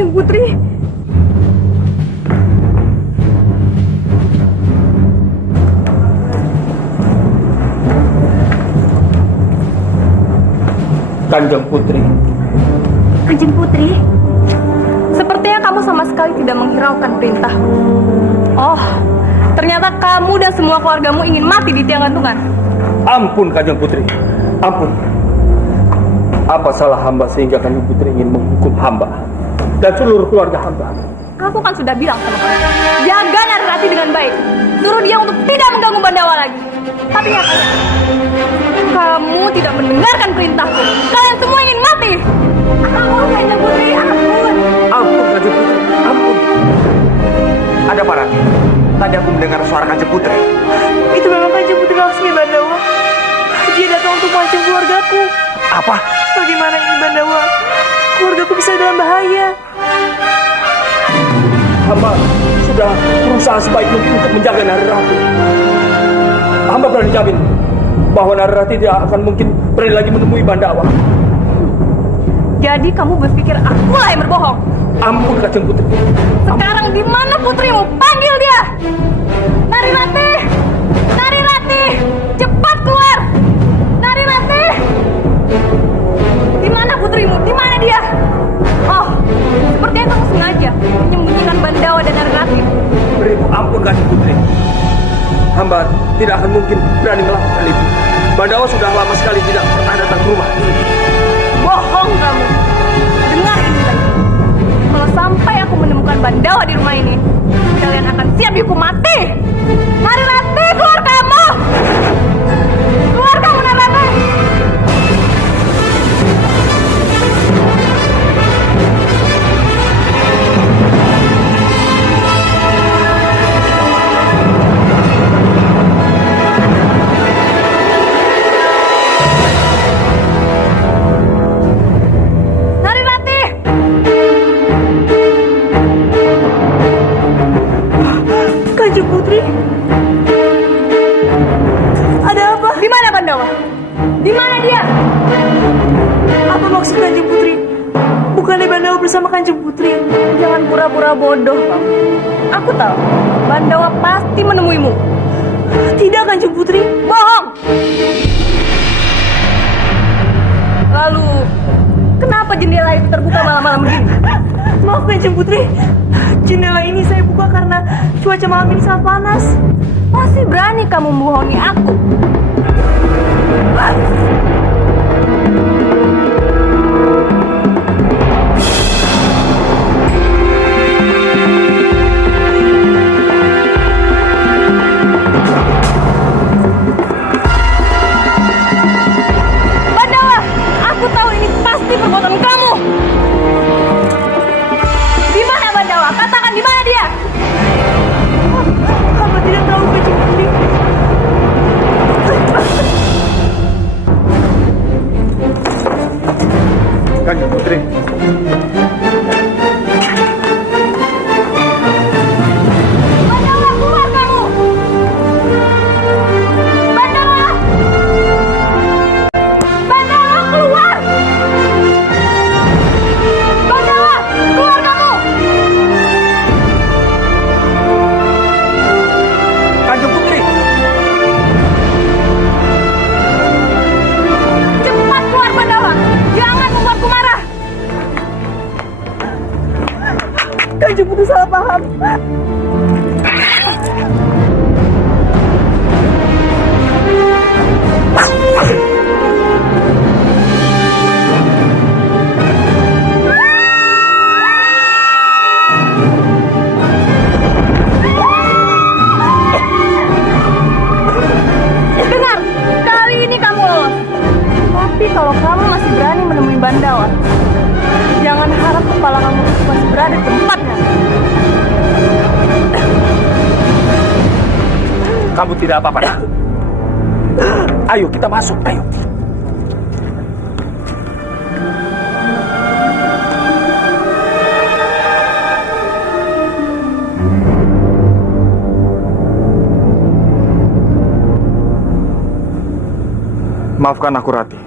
Kanjeng Putri. Kanjeng Putri. Kanjeng Putri, sepertinya kamu sama sekali tidak menghiraukan perintahku. Oh, ternyata kamu dan semua keluargamu ingin mati di tiang gantungan. Ampun Kanjeng Putri, ampun. Apa salah hamba sehingga Kanjeng Putri ingin menghukum hamba dan seluruh keluarga hamba? Aku kan sudah bilang sama kamu, jaga Narirati dengan baik. Suruh dia untuk tidak mengganggu Bandawa lagi. Tapi nyatanya, kamu tidak mendengarkan perintahku. Kalian semua ingin mati. Ampun Kanjeng Putri, ampun. Ampun Kanjeng Putri, ampun. Ada apa Rati? Tadi aku mendengar suara Kanjeng Putri. Itu memang Kanjeng Putri Laksmi Bandawa. Dia datang untuk mengancam keluargaku. Apa? Bagaimana ini Bandawa? Keluargaku bisa dalam bahaya. Hamba sudah berusaha sebaik mungkin untuk menjaga Narirati. Hamba berani jamin bahwa Narirati tidak akan mungkin berani lagi menemui Bandawa. Jadi kamu berpikir akulah yang berbohong? Ampun Kanjeng Putri. Sekarang di mana putrimu? Panggil dia. Narirati, Narirati, cepat keluar. Narirati, di mana putrimu? Di mana dia? Oh, sepertinya kamu sengaja menyembunyikan Bandawa dan Narirati. Beribu ampun Kanjeng Putri. Hamba tidak akan mungkin berani melakukan itu. Bandawa sudah lama sekali tidak pernah datang ke rumah. Bohong kamu. Dengar ini lagi. Kalau sampai aku menemukan Bandawa di rumah ini, kalian akan siap dihukum mati. Narirati, keluar kamu! Keluar kamu, Narirati! Kanjeng Putri, ada apa? Di mana Bandawa? Di mana dia? Apa maksud Kanjeng Putri? Bukannya Bandawa bersama Kanjeng Putri? Jangan pura-pura bodoh, kamu. Aku tahu, Bandawa pasti menemuimu. Tidak, Kanjeng Putri. Bohong! Lalu, kenapa jendela itu terbuka malam-malam begini? Maaf Kanjeng Putri, jendela ini saya buka karena cuaca malam ini sangat panas. Masih berani kamu membohongi aku? Bandawa, aku tahu ini pasti perbuatan kamu. Di mana Bandawa? Katakan di mana dia? Hamba tidak tahu Kanjeng Putri. Kanjeng Putri. Bandawa, keluar kamu! Bandawa! Bandawa, keluar! Bandawa, keluar kamu! Kanjeng Putri. Cepat keluar Bandawa! Jangan membuatku marah! Kanjeng Putri salah paham. Dengar, kali ini kamu lolos. Tapi kalau kamu masih berani menemui Bandawa, jangan harap kepala kamu masih berada di tempatnya. Kamu tidak apa-apa, nak. Ayo kita masuk, ayo. Maafkan aku, Rati.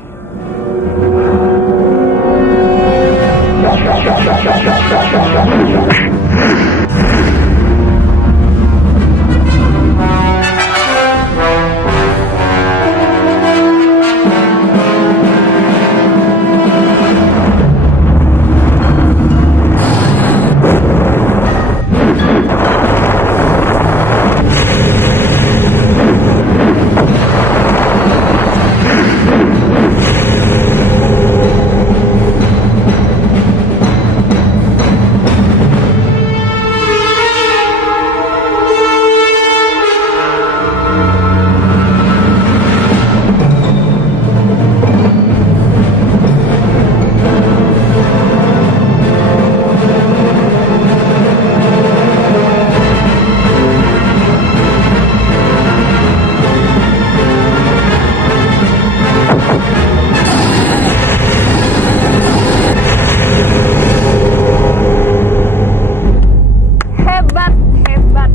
Hebat, hebat.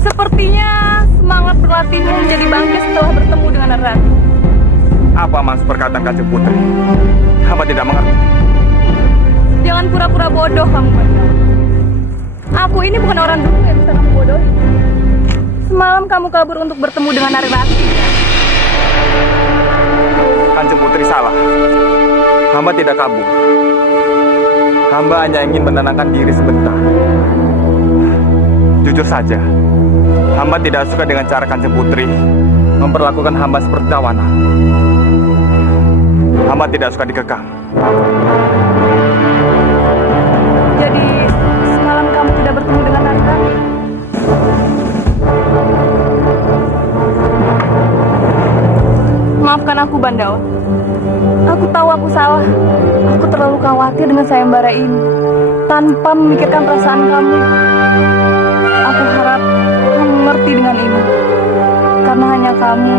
Sepertinya semangat berlatihmu menjadi bangkit setelah bertemu dengan Ratu. Apa maksud perkataan Kanjeng Putri? Hamba tidak mengerti. Jangan pura-pura bodoh kamu, Bandawa. Aku ini bukan orang dulu yang bisa kamu bodohi. Semalam kamu kabur untuk bertemu dengan Narirati. Kanjeng Putri salah. Hamba tidak kabur. Hamba hanya ingin menenangkan diri sebentar. Jujur saja, hamba tidak suka dengan cara Kanjeng Putri memperlakukan hamba seperti tawanan. Hamba tidak suka dikekang. Jadi semalam kamu tidak bertemu dengan Narirati. Maafkan aku, Bandawa. Aku tahu aku salah. Aku terlalu khawatir dengan sayembara ini, tanpa memikirkan perasaan kamu. Aku harap kamu mengerti dengan ini, karena hanya kamu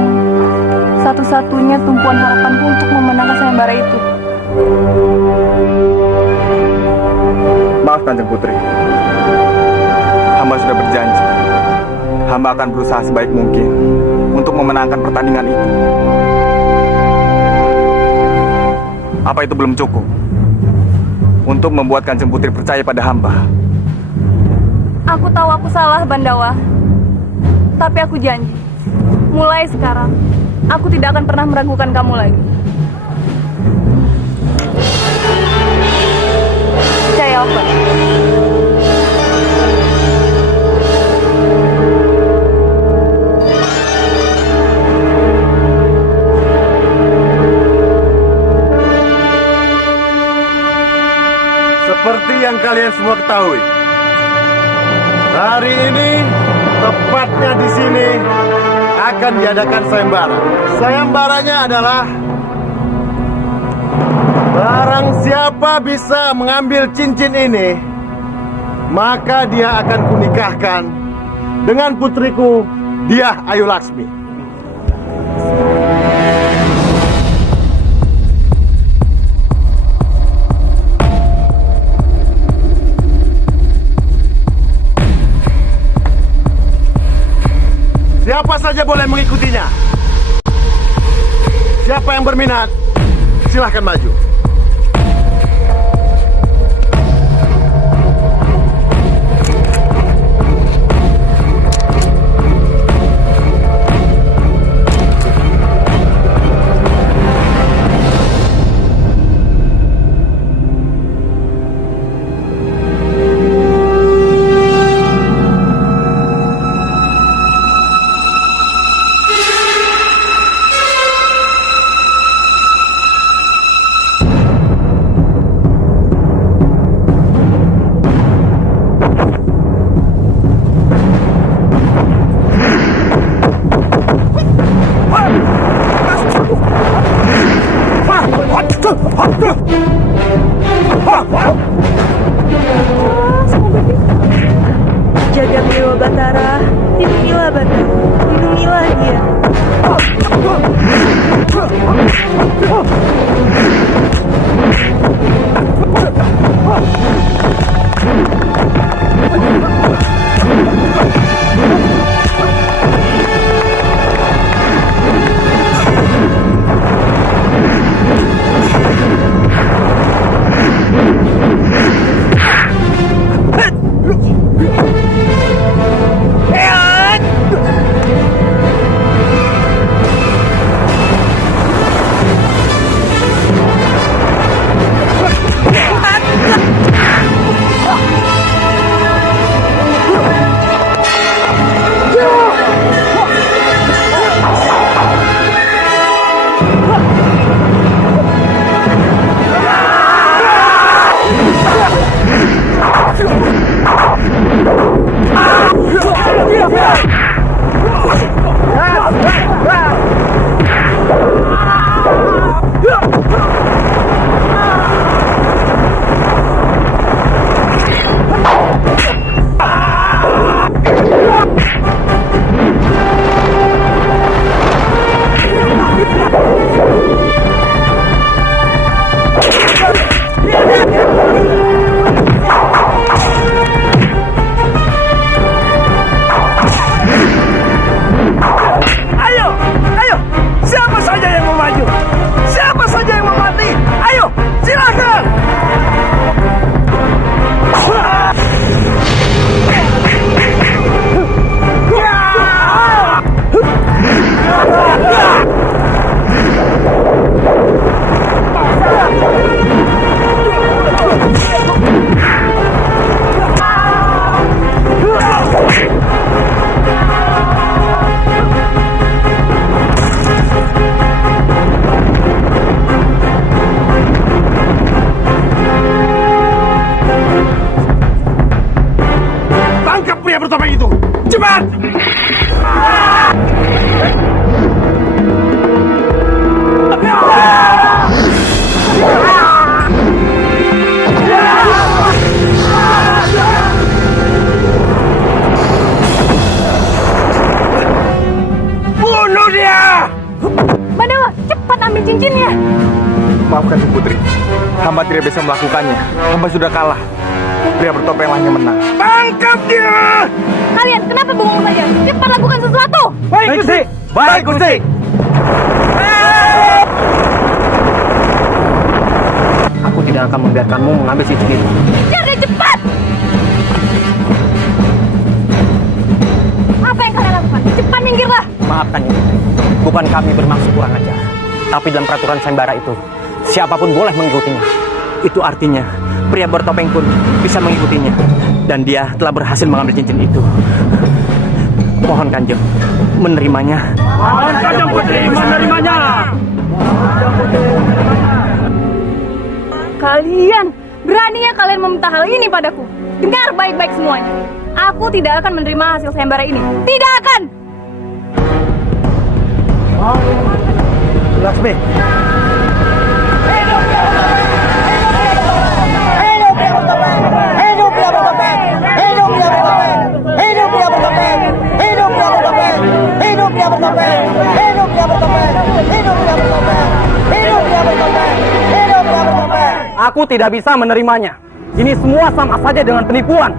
satu-satunya tumpuan harapanku untuk memenangkan sayembara itu. Maaf Kanjeng Putri. Hamba sudah berjanji. Hamba akan berusaha sebaik mungkin untuk memenangkan pertandingan itu. Apa itu belum cukup untuk membuat Kanjeng Putri percaya pada hamba? Aku tahu aku salah, Bandawa. Tapi aku janji, mulai sekarang, aku tidak akan pernah meragukan kamu lagi. Percaya apa? Seperti yang kalian semua ketahui, hari ini tepatnya di sini akan diadakan sayembara. Sayembaranya adalah barang siapa bisa mengambil cincin ini, maka dia akan kunikahkan dengan putriku Diah Ayu Laksmi. Siapa saja boleh mengikutinya. Siapa yang berminat, silahkan maju. Jagat Dewa Batara, lindungilah Batara, lindungilah dia. Hamba tidak bisa melakukannya. Hamba sudah kalah. Pria bertopenglah yang menang. Tangkap dia! Kalian kenapa bengong saja? Cepat lakukan sesuatu. Baik, Gusti! Baik, Gusti! Aku tidak akan membiarkanmu mengambil cincin itu. Jadi cepat! Apa yang kalian lakukan? Cepat minggirlah! Maafkan Ibu Putri, bukan kami bermaksud kurang ajar. Tapi dalam peraturan sayembara itu, siapapun boleh mengikutinya. Itu artinya, pria bertopeng pun bisa mengikutinya. Dan dia telah berhasil mengambil cincin itu. Mohon Kanjeng, menerimanya. Mohon Kanjeng Putri menerimanya! Kalian, beraninya kalian meminta hal ini padaku. Dengar baik-baik semuanya. Aku tidak akan menerima hasil sayembara ini. Tidak akan! Laksmi, aku tidak bisa menerimanya. Ini semua sama saja dengan penipuan.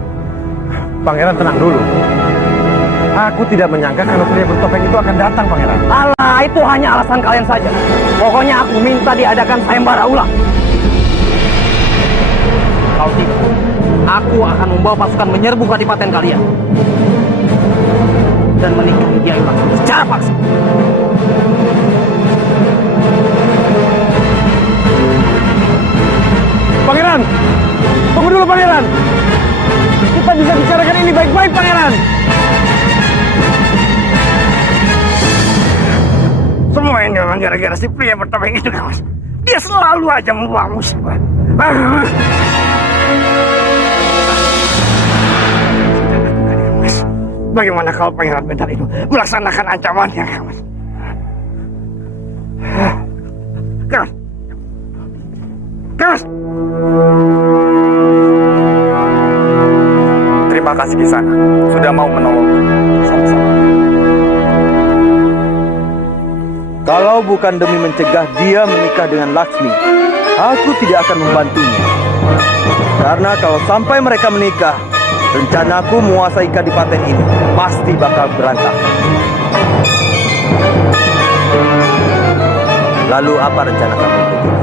Pangeran tenang dulu. Aku tidak menyangka kalau pria bertopeng itu akan datang, Pangeran. Alah, itu hanya alasan kalian saja. Pokoknya aku minta diadakan sayembara ulang. Kalau tidak, aku akan membawa pasukan menyerbu kadipaten kalian dan menikahi dia langsung secara paksa. Pangeran! Tunggu dulu, Pangeran! Kita bisa bicarakan ini baik-baik, Pangeran! Semua ini memang gara-gara si pria bertopeng itu, Mas. Dia selalu aja membawa musibah. Bagaimana kalau Pangeran Bentar itu melaksanakan ancamannya, Mas? Mas! Mas! Terima kasih Kisana sudah mau menolong. Sama-sama. Kalau bukan demi mencegah dia menikah dengan Laksmi, aku tidak akan membantunya. Karena kalau sampai mereka menikah, rencanaku menguasai kadipaten ini pasti bakal berantakan. Lalu apa rencana kamu berikutnya?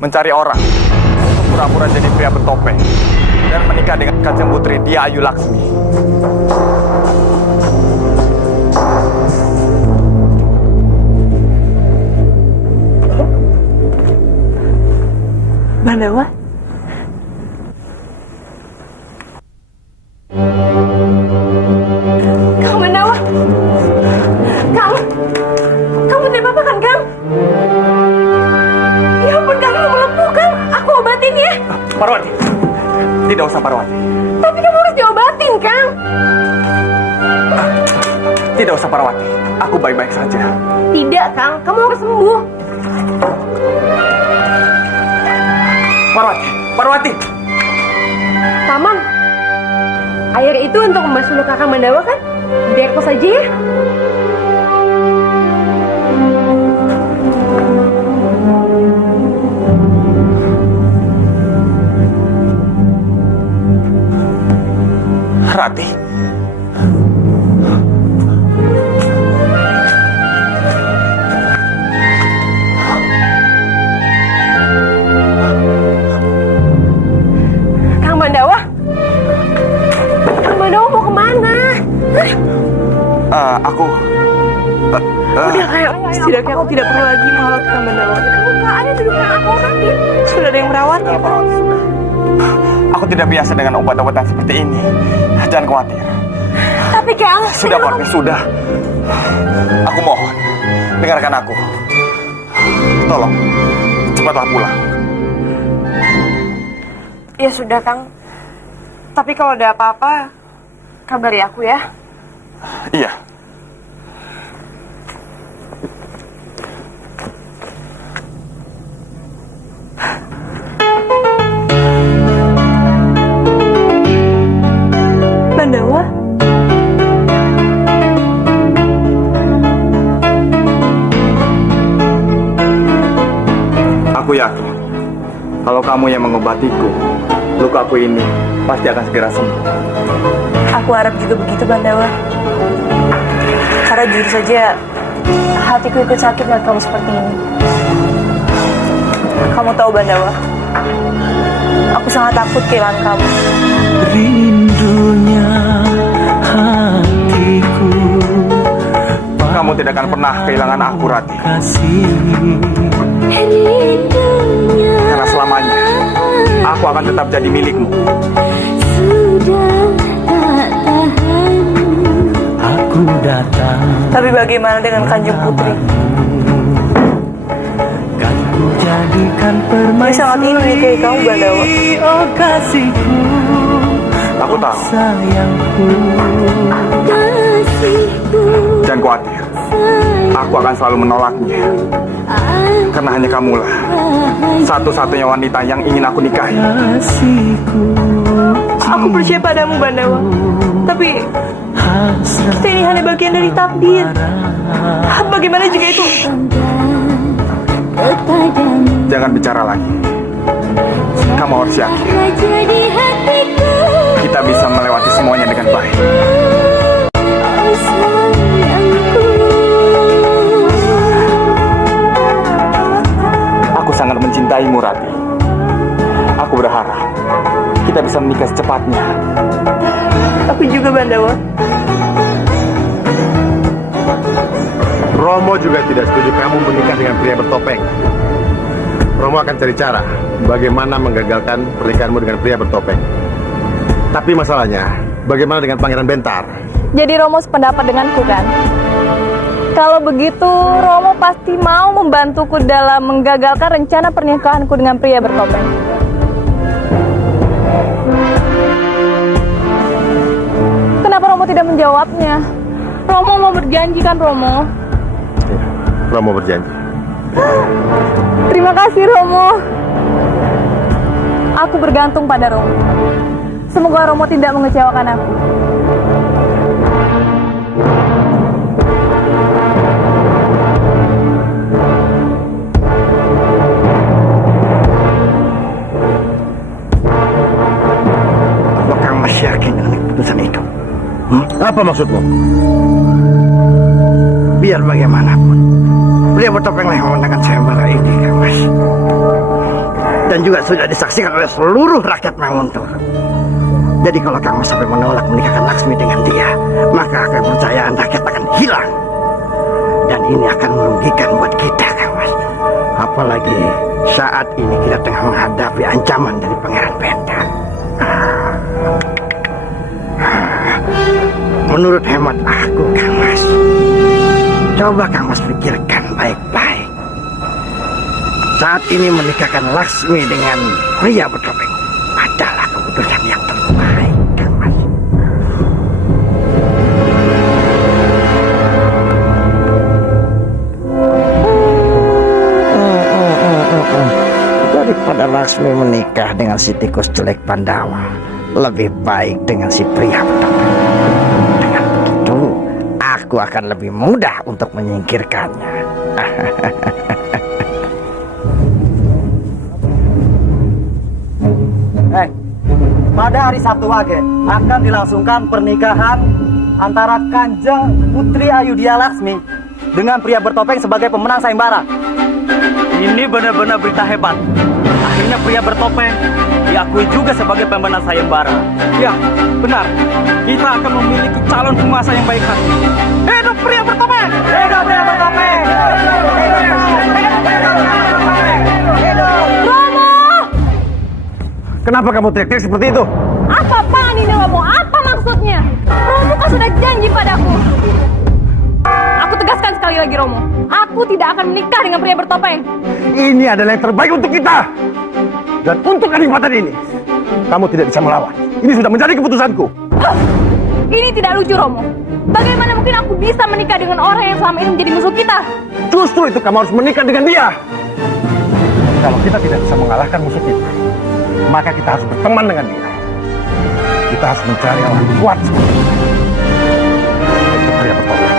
Mencari orang untuk pura-pura jadi pria bertopeng dan menikah dengan Kanjeng Putri Dia Ayu Laksmi. Bandawa? Kang Bandawa? Kang? Kamu tidak apa-apa kan, Kang? Ya ampun, Kang, kamu melepuh, Kang. Aku obatin ya. Parwati, tidak usah Parwati. Tapi kamu harus diobatin, Kang. Tidak usah Parwati, aku baik-baik saja. Tidak, Kang. Kamu harus sembuh. Parwati, Parwati. Paman, air itu untuk membasuh luka Kang Bandawa kan? Biar aku saja ya. Rati. Kang Bandawa? Kang Bandawa mau kemana? Aku. Udah kayak setidaknya aku tidak perlu lagi merawat Kang Bandawa. Enggak ada duduknya aku sakit. Sudah ada yang merawatnya. Aku tidak biasa dengan obat-obatan seperti ini. Jangan khawatir. Tapi Kang, Sudah, Parwati, sudah. Aku mohon, dengarkan aku. Tolong, cepatlah pulang. ya sudah Kang. Tapi kalau ada apa-apa, kabari aku ya. Iya. Bandawa? Aku yakin kalau kamu yang mengobatiku, lukaku ini pasti akan segera sembuh. Aku harap juga begitu, Bandawa. Karena jujur saja, hatiku ikut sakit melihat kamu seperti ini. Kamu tahu, Bandawa, aku sangat takut kehilangan kamu. Rindunya hatiku, Kamu tidak akan pernah kehilangan aku, Rati. Karena selamanya, aku akan tetap jadi milikmu. aku datang. Tapi bagaimana dengan Kanjeng Putri? Kan ku jadikan Dia sangat ingin menikahi kamu, Bandawa. oh kasihku, Aku tahu. sayangku. Jangan khawatir. Aku akan selalu menolaknya. Karena hanya kamulah satu-satunya wanita yang ingin aku nikahi. Kasihku, Aku percaya padamu, Bandawa. Tapi hasrat kita ini hanya bagian dari takdir. Bagaimana jika itu? Jangan bicara lagi. Kamu harus yakin kita bisa melewati semuanya dengan baik. Aku sangat mencintaimu, Rati. Aku berharap kita bisa menikah secepatnya. Aku juga, Bandawa. Romo juga tidak setuju kamu menikah dengan pria bertopeng. Romo akan cari cara bagaimana menggagalkan pernikahanmu dengan pria bertopeng. Tapi masalahnya, bagaimana dengan Pangeran Bentar? Jadi Romo sependapat denganku, kan? Kalau begitu, Romo pasti mau membantuku dalam menggagalkan rencana pernikahanku dengan pria bertopeng. Kenapa Romo tidak menjawabnya? Romo mau berjanji, kan, Romo? Romo berjanji. Terima kasih, Romo. Aku bergantung pada Romo. Semoga Romo tidak mengecewakan aku. Apakah masih yakin dengan keputusan itu? Apa maksudmu? Biar bagaimanapun, beliau bertopenglah yang memenangkan sayembara ini, Kang Mas. Dan juga sudah disaksikan oleh seluruh rakyat Manguntur. Jadi kalau Kang Mas sampai menolak menikahkan Laksmi dengan dia, maka kepercayaan rakyat akan hilang. Dan ini akan merugikan buat kita, Kang Mas. Apalagi saat ini kita tengah menghadapi ancaman dari Pangeran Bentar. Menurut hemat aku, Kang Mas, coba Kang Mas pikirkan baik-baik. Saat ini menikahkan Laksmi dengan pria bertopeng adalah keputusan yang terbaik, Kang Mas. Daripada Laksmi menikah dengan si tikus jelek Pandawa, lebih baik dengan si pria bertopeng. Dengan begitu, aku akan lebih mudah untuk menyingkirkannya. Pada hari Sabtu Wage akan dilangsungkan pernikahan antara Kanjeng Putri Ayudhya Laksmi dengan pria bertopeng sebagai pemenang sayembara. Ini benar-benar berita hebat. Akhirnya pria bertopeng diakui juga sebagai pemenang sayembara. Ya, benar. Kita akan memiliki calon penguasa yang baik hati. Hidup pria bertopeng! Hidup pria bertopeng! Kenapa kamu teriak-teriak seperti itu? Apa-apaan ini, Romo? Apa maksudnya? Romo kan sudah janji padaku. Aku tegaskan sekali lagi, Romo. Aku tidak akan menikah dengan pria bertopeng. Ini adalah yang terbaik untuk kita. Dan untuk kenikmatan ini, kamu tidak bisa melawan. Ini sudah menjadi keputusanku. Ini tidak lucu, Romo. Bagaimana mungkin aku bisa menikah dengan orang yang selama ini menjadi musuh kita? Justru itu kamu harus menikah dengan dia. Kalau kita tidak bisa mengalahkan musuh kita, maka kita harus berteman dengan dia. Kita harus mencari orang kuat seperti itu. Itu pria bertopeng.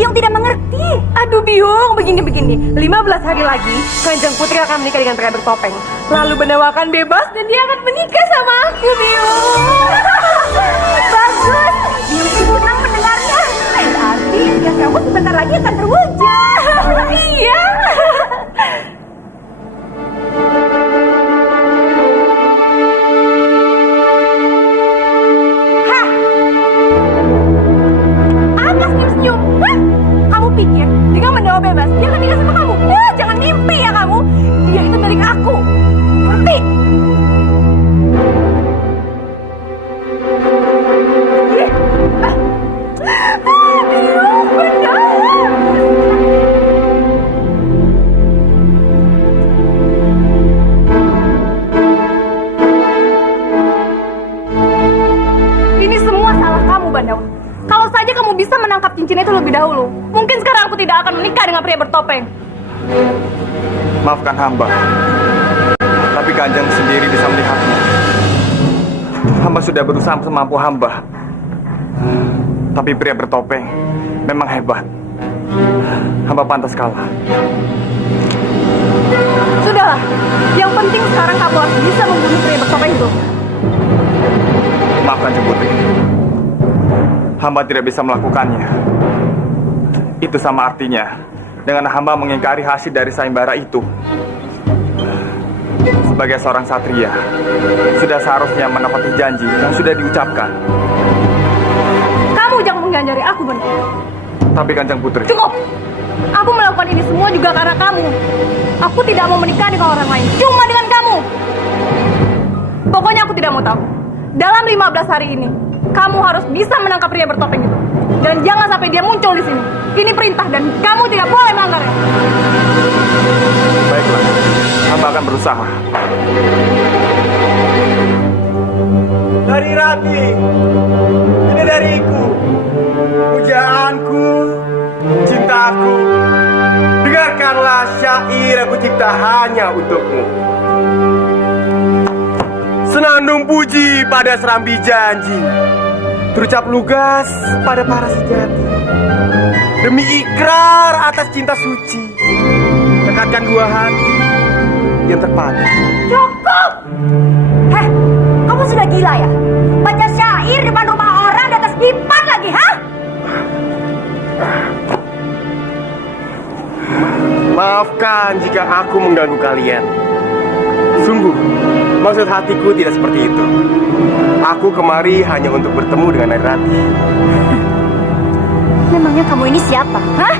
Biung tidak mengerti. Aduh Biung, begini. 15 hari lagi, Kanjeng Putri akan menikah dengan pria bertopeng. Lalu Benawa akan bebas dan dia akan menikah sama aku, Biung. Bagus. Biung itu senang mendengarnya. Berarti ya kamu sebentar lagi akan terwujud. Iya. Senyum. Hah? Kamu pikir dengan Benawa bebas dia akan nikah sama kamu? Wah, jangan mimpi ya kamu. Dia itu milik aku. Ngerti? Ih. Biung, Benawa. Ini semua salah kamu, Benawa. Kalau saja kamu bisa menangkap cincin itu lebih dahulu, mungkin sekarang aku tidak akan menikah dengan pria bertopeng. Maafkan hamba. Tapi Kanjeng sendiri bisa melihatnya. Hamba sudah berusaha semampu hamba. Tapi pria bertopeng memang hebat. Hamba pantas kalah. Sudahlah, yang penting sekarang kamu harus bisa membunuh pria bertopeng itu. Maaf Kanjeng Putri. Hamba tidak bisa melakukannya. Itu sama artinya dengan hamba mengingkari hasil dari sayembara itu. Sebagai seorang satria, sudah seharusnya menepati janji yang sudah diucapkan. Kamu jangan mengganjari aku, Benawa. Tapi Kanjeng Putri, Cukup! Aku melakukan ini semua juga karena kamu. Aku tidak mau menikah dengan orang lain, cuma dengan kamu. Pokoknya aku tidak mau tahu. Dalam 15 hari ini, kamu harus bisa menangkap pria bertopeng itu. Dan jangan sampai dia muncul di sini. Ini perintah dan kamu tidak boleh melanggarnya. baiklah. Hamba akan berusaha. Dari Rati, ini dariku, pujaanku, cintaku. Dengarkanlah syair aku cipta hanya untukmu. Senandung puji pada serambi janji, terucap lugas pada para sejati. Demi ikrar atas cinta suci, tekadkan dua hati yang terpadu. Cukup! Heh, kamu sudah gila ya? Baca syair depan rumah orang di atas dipan lagi, ha? Maafkan jika aku mengganggu kalian. Sungguh, maksud hatiku tidak seperti itu. Aku kemari hanya untuk bertemu dengan Narirati. Memangnya kamu ini siapa? Hah?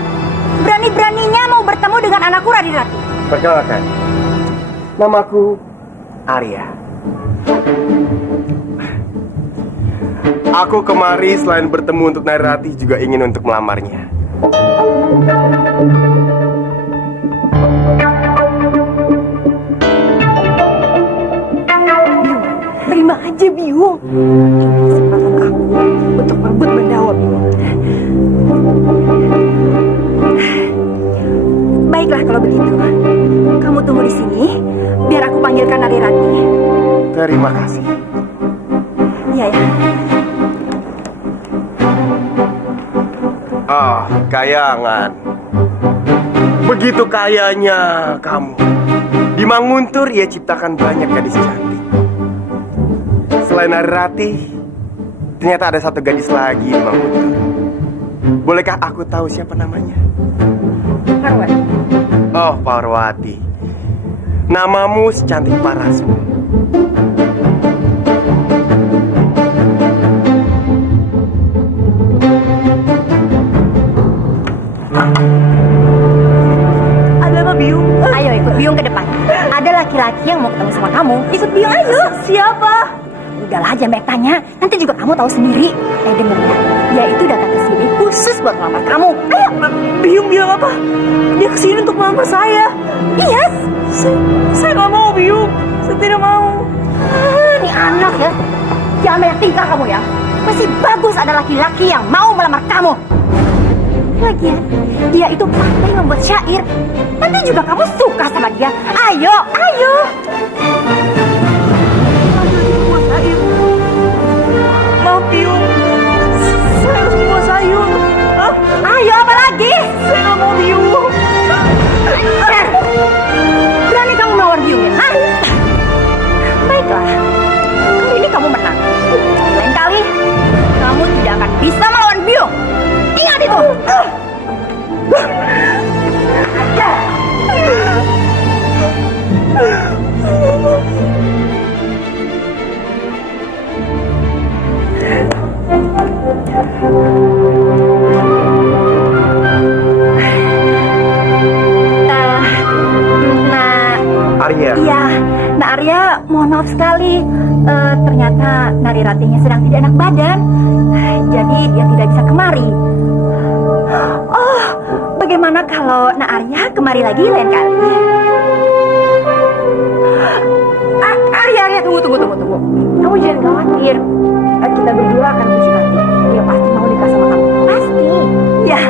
Berani-beraninya mau bertemu dengan anakku Narirati? Perkenalkan, namaku Arya. Aku kemari selain bertemu untuk Narirati juga ingin untuk melamarnya. Terima aja, Biung. Ini kesempatan aku untuk merebut Benawa, Biung. Baiklah kalau begitu. Kamu tunggu di sini, biar aku panggilkan Narirati. Terima kasih. Iya ya. Ah, kayangan. Begitu kayanya kamu. Di Manguntur ia ciptakan banyak gadis cantik. Selain Narirati, ternyata ada satu gadis lagi di Manguntur. Bolehkah aku tahu siapa namanya? Parwati. Oh, Parwati. Namamu secantik parasmu. Ada apa, Biung? Ayo ikut Biung ke depan. Ada laki-laki yang mau ketemu sama kamu. Ikut Biung ayo. Siapa? Udahlah, jangan banyak tanya. Nanti juga kamu tahu sendiri. Denger ya, dia itu datang ke sini khusus buat melamar kamu. Ayo. Biung bilang apa? Dia kesini untuk melamar saya. Iya. Saya nggak mau, Biung. Saya tidak mau. Ini anak ya. Jangan banyak tingkah kamu ya. Masih bagus ada laki-laki yang mau melamar kamu. Lagian, dia itu pandai membuat syair. Nanti juga kamu suka sama dia. Ayo, ayo. Maaf, Biung. Saya harus membuat sayur. Ayo, apa lagi? Nari Ratihnya sedang tidak enak badan. Jadi dia tidak bisa kemari. Oh, bagaimana kalau Nak Arya kemari lagi lain kali? Arya, tunggu. Kamu jangan khawatir. Kita berdua akan bersih nanti. Dia pasti mau nikah sama kamu. Pasti. Ya.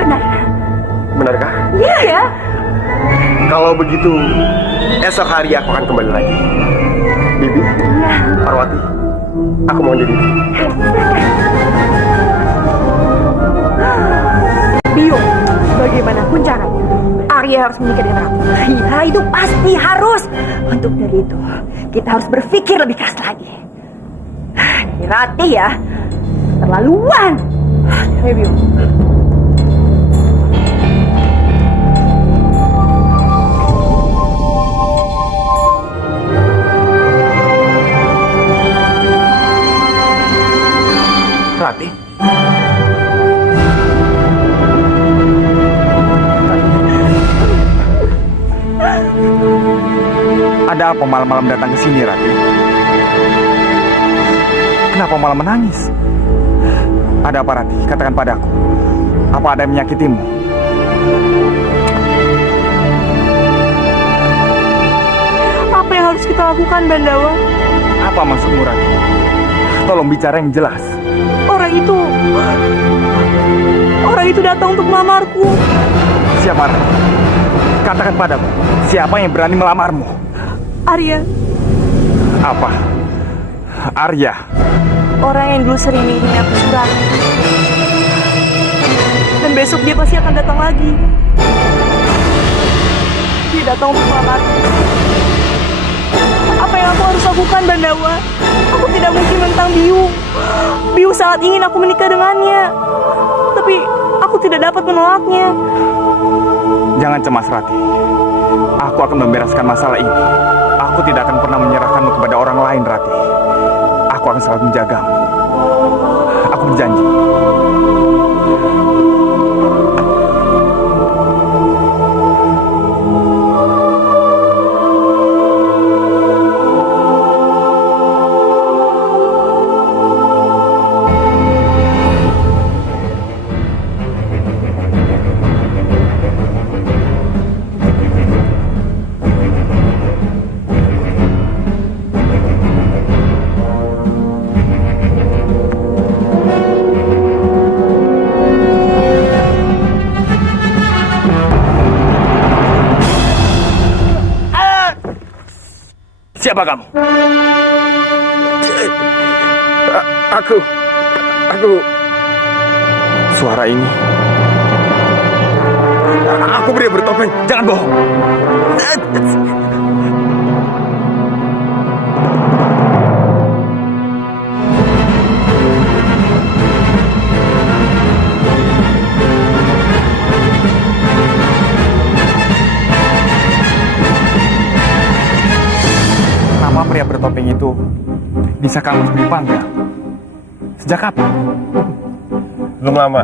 Benar. Benarkah? Iya ya. Kalau begitu, esok hari aku akan kembali lagi. Bibi, Parwati, aku mau jadi. Biung, bagaimanapun caranya, Arya harus menikah dengan aku. Iya, itu pasti harus. Untuk dari itu, kita harus berpikir lebih keras lagi. Ini Ratih ya, terlaluan. Ayo Biung. Ratih? Ada apa malam-malam datang ke sini, Ratih? Kenapa malah menangis? Ada apa, Ratih? Katakan padaku. Apa ada yang menyakitimu? Apa yang harus kita lakukan, Bandawa? Apa maksudmu, Ratih? Tolong bicara yang jelas. Orang itu datang untuk melamarku. Siapa, Ratih? Katakan padaku, siapa yang berani melamarmu? Arya, Apa? Arya? orang yang dulu sering mengirim aku surat. Dan besok dia pasti akan datang lagi. Dia datang untuk melamarku. Apa yang aku harus lakukan, Bandawa? Aku tidak mungkin menentang Biung. Biung sangat ingin aku menikah dengannya. Tapi aku tidak dapat menolaknya. Jangan cemas, Ratih. Aku akan membereskan masalah ini. Aku tidak akan pernah menyerahkanmu kepada orang lain, Ratih. Aku akan selalu menjagamu. Aku berjanji. Siapa kamu? Aku. Suara ini. Aku pria bertopeng. Jangan bohong. Nama pria bertopeng itu bisa kamu sendiri bangga. Sejak kapan? Belum lama.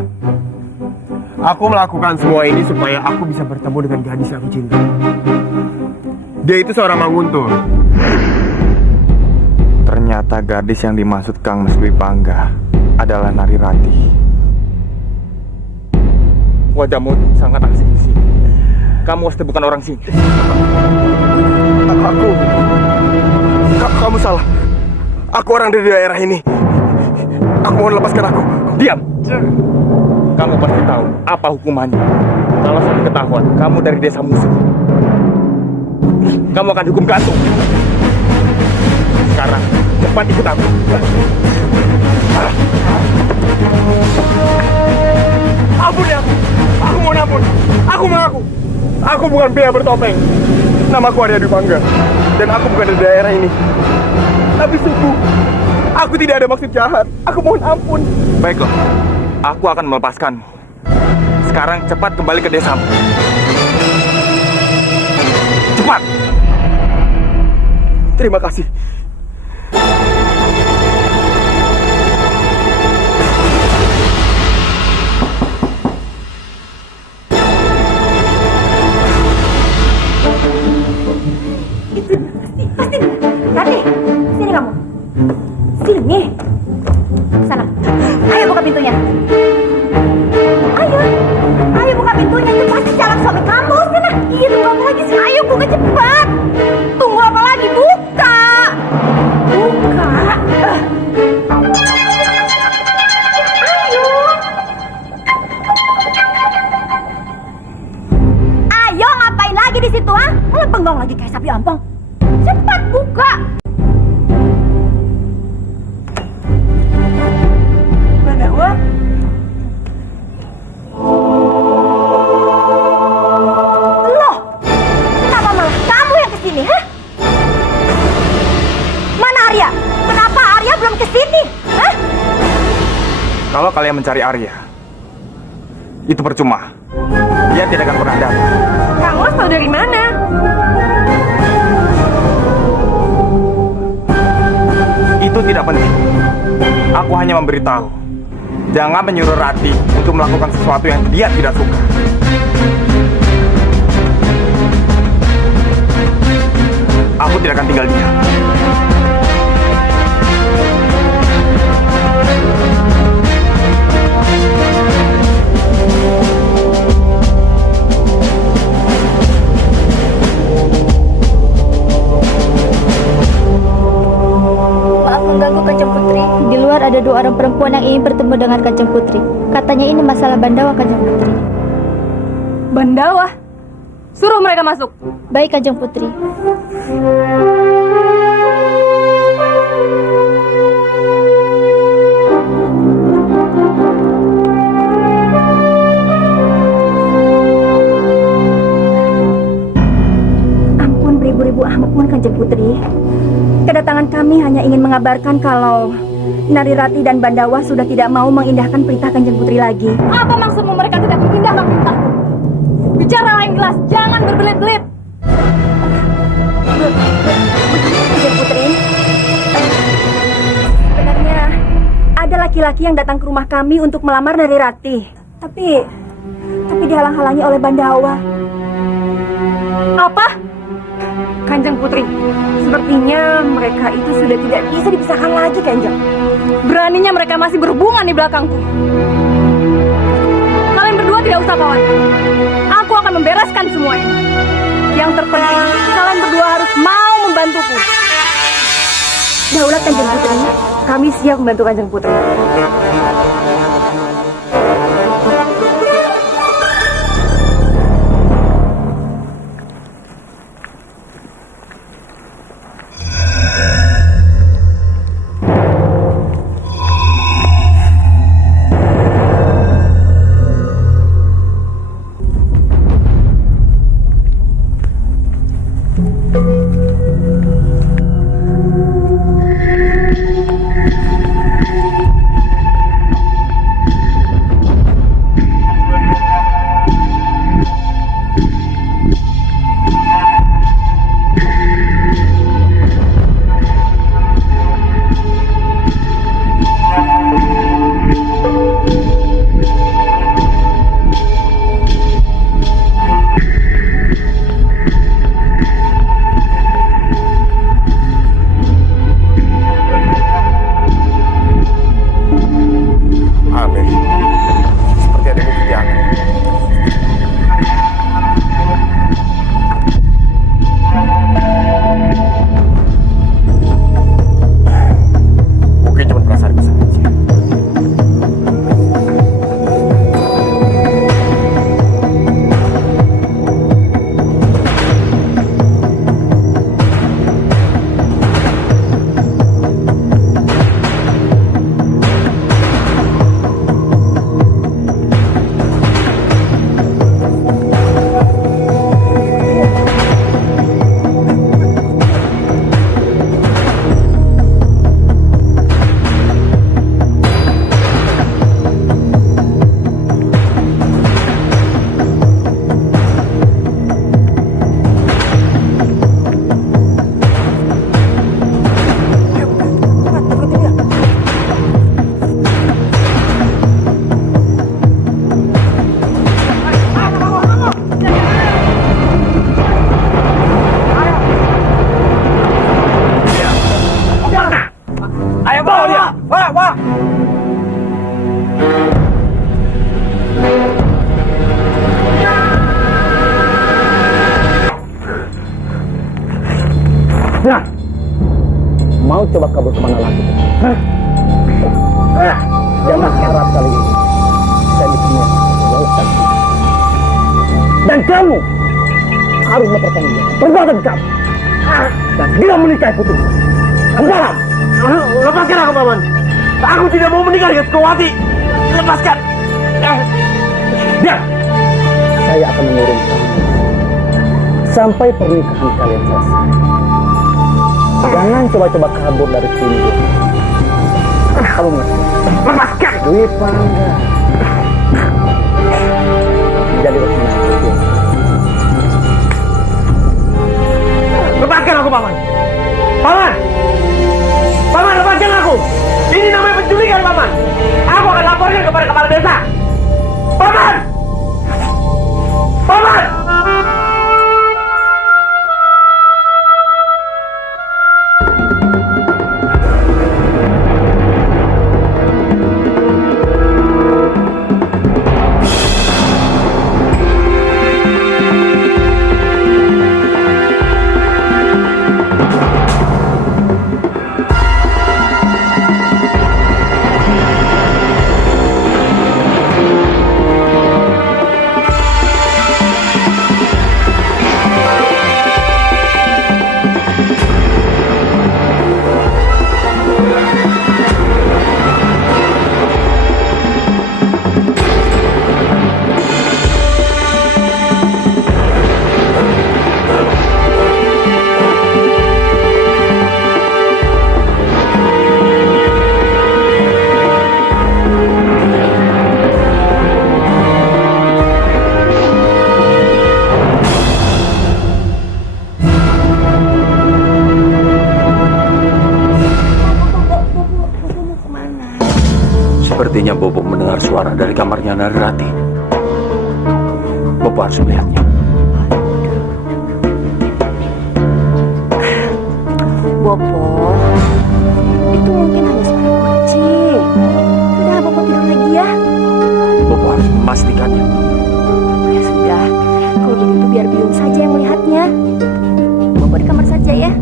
Aku melakukan semua ini supaya aku bisa bertemu dengan gadis yang aku cinta. Dia itu seorang Manguntur. Ternyata gadis yang dimaksud Kang Mas Dwi Pangga adalah Nari Ratih. Wajahmu sangat asing di sini. Kamu pasti bukan orang sini. Kamu salah. Aku orang dari daerah ini. Aku mohon lepaskan aku. Diam. Kamu pasti tahu apa hukumannya. Kalau sampai ketahuan kamu dari desa musuh, kamu akan dihukum gantung. Sekarang cepat ikut aku. Ampun ya. Aku mohon ampun. Aku mengaku. Aku bukan pria bertopeng. Namaku Arya Dwi Pangga. Dan aku bukan dari daerah ini. Tapi sungguh, aku tidak ada maksud jahat. Aku mohon ampun. Baiklah, aku akan melepaskanmu. Sekarang cepat kembali ke desamu. Cepat! Terima kasih. Ratih, sini kamu. bengong lagi kayak sapi ampang. Cepat buka. Bandawa? Loh, kenapa malah kamu yang kesini, hah? Mana Arya? Kenapa Arya belum kesini, hah? Kalau kalian mencari Arya, itu percuma. Dia tidak akan pernah datang. Kamu tahu dari mana? Itu tidak penting. Aku hanya memberitahu. Jangan menyuruh Rati untuk melakukan sesuatu yang dia tidak suka. Aku tidak akan tinggal diam. Maaf mengganggu Kanjeng Putri. Di luar ada 2 orang perempuan yang ingin bertemu dengan Kanjeng Putri. Katanya ini masalah Bandawa, Kanjeng Putri. Bandawa? Suruh mereka masuk. Baik, Kanjeng Putri. Ampun beribu-ribu ampun Kanjeng Putri. Kedatangan kami hanya ingin mengabarkan kalau Nari Rati dan Bandawa sudah tidak mau mengindahkan perintah Kanjeng Putri lagi. Apa maksudmu mereka tidak mengindahkan perintahku? Bicara lain kelas, jangan berbelit-belit. Kanjeng Putri, sebenarnya ada laki-laki yang datang ke rumah kami untuk melamar Nari Rati. Tapi dihalang-halangi oleh Bandawa. Apa? Kanjeng Putri, sepertinya mereka itu sudah tidak bisa dipisahkan lagi, Kanjeng. Beraninya mereka masih berhubungan di belakangku. Kalian berdua tidak usah khawatir. Aku akan membereskan semuanya. Yang terpenting, kalian berdua harus mau membantuku. Daulat Kanjeng Putri, kami siap membantu Kanjeng Putri. Nah, mau coba kabur kemana lagi? Hah? Jangan harap kali ini saya bisa menyelesaikan. Dan kamu harus mempertanggungjawabkan perbuatan kamu. Dan segera menikahi putri. Sekarang. Lepaskan aku, Paman. Aku tidak mau menikah dengan Sukawati. Lepaskan. Ya, saya akan mengurung kamu sampai pernikahan kalian selesai. Jangan coba-coba kabur dari sini. Kamu ngerti? Lepaskan. Dwi Pangga. Jadi menantu. Lepaskan aku, Paman. Paman! Paman, lepaskan aku! Ini namanya penculikan, Paman! Aku akan laporkan kepada kepala desa! Paman! Paman! Sepertinya Bobo mendengar suara dari kamarnya Narirati. Bobo harus melihatnya. Bobo, itu mungkin hanya suara kucing. Sudah, Bobo tidur lagi ya. Bobo harus memastikannya. Ya sudah, kalau begitu biar Biung saja yang melihatnya. Bobo di kamar saja ya.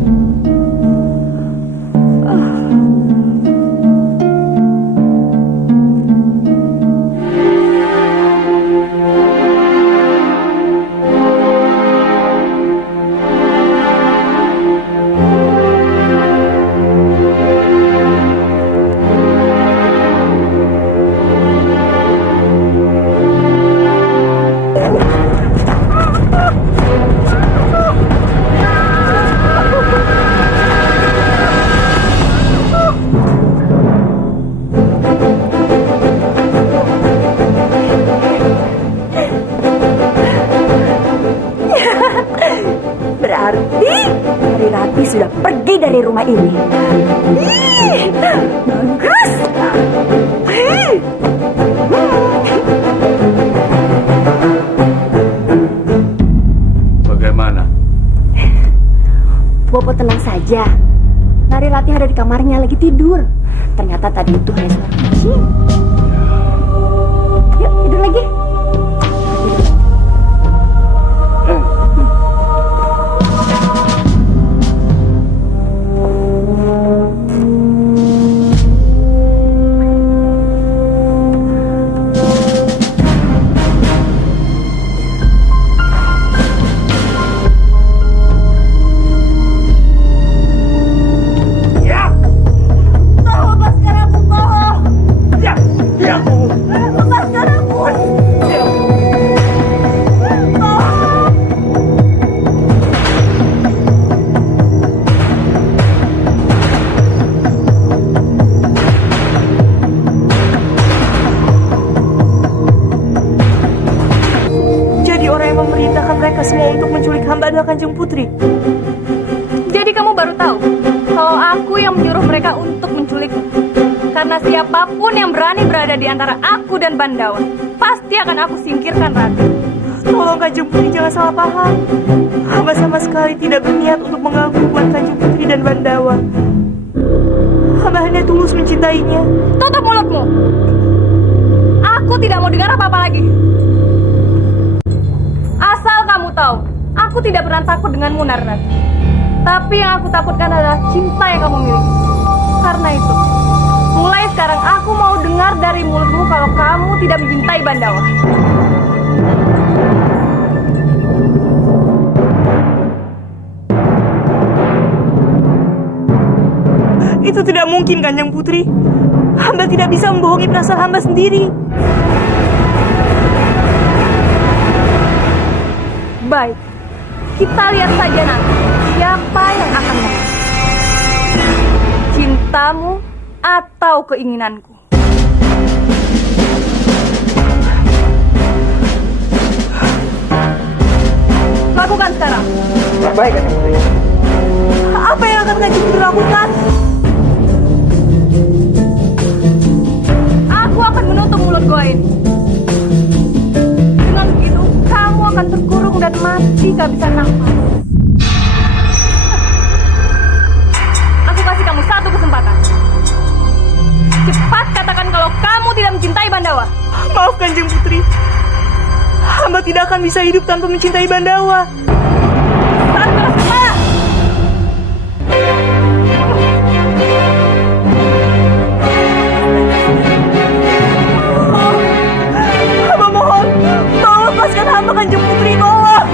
Berarti Narirati sudah pergi dari rumah ini. Bagus. Bagaimana? Bobo tenang saja. Narirati ada di kamarnya lagi tidur. Ternyata tadi itu hanya suara kucing. Yuk tidur lagi. Mereka semua untuk menculik hamba adalah Kanjeng Putri. Jadi kamu baru tahu kalau aku yang menyuruh mereka untuk menculikmu. Karena siapapun yang berani berada di antara aku dan Bandawa, pasti akan aku singkirkan, Ratu. Tolong Kanjeng Putri jangan salah paham. Hamba sama sekali tidak berniat untuk mengganggu hubungan Kanjeng Putri dan Bandawa. Hamba hanya tulus mencintainya. Tutup mulutmu. Aku tidak mau dengar apa-apa lagi. Asal kamu tahu, aku tidak pernah takut denganmu, Narirati. Tapi yang aku takutkan adalah cinta yang kamu miliki. Karena itu, mulai sekarang aku mau dengar dari mulutmu kalau kamu tidak mencintai Bandawa. Itu tidak mungkin, Kanjeng Putri. Hamba tidak bisa membohongi perasaan hamba sendiri. Baik, kita lihat saja nanti siapa yang akan menang. Cintamu atau keinginanku. Lakukan sekarang. Baik, Kanjeng Putri. Apa yang akan Kanjeng Putri lakukan? Aku akan menutup mulut gua ini. Dengan begitu, kamu akan terkurung dan mati kehabisan nafas. Aku kasih kamu satu kesempatan. Cepat katakan kalau kamu tidak mencintai Bandawa. Maaf, Kanjeng Putri. Hamba tidak akan bisa hidup tanpa mencintai Bandawa. Satu kesempatan. Hamba mohon, tolong lepaskan hamba, Kanjeng Putri, tolong.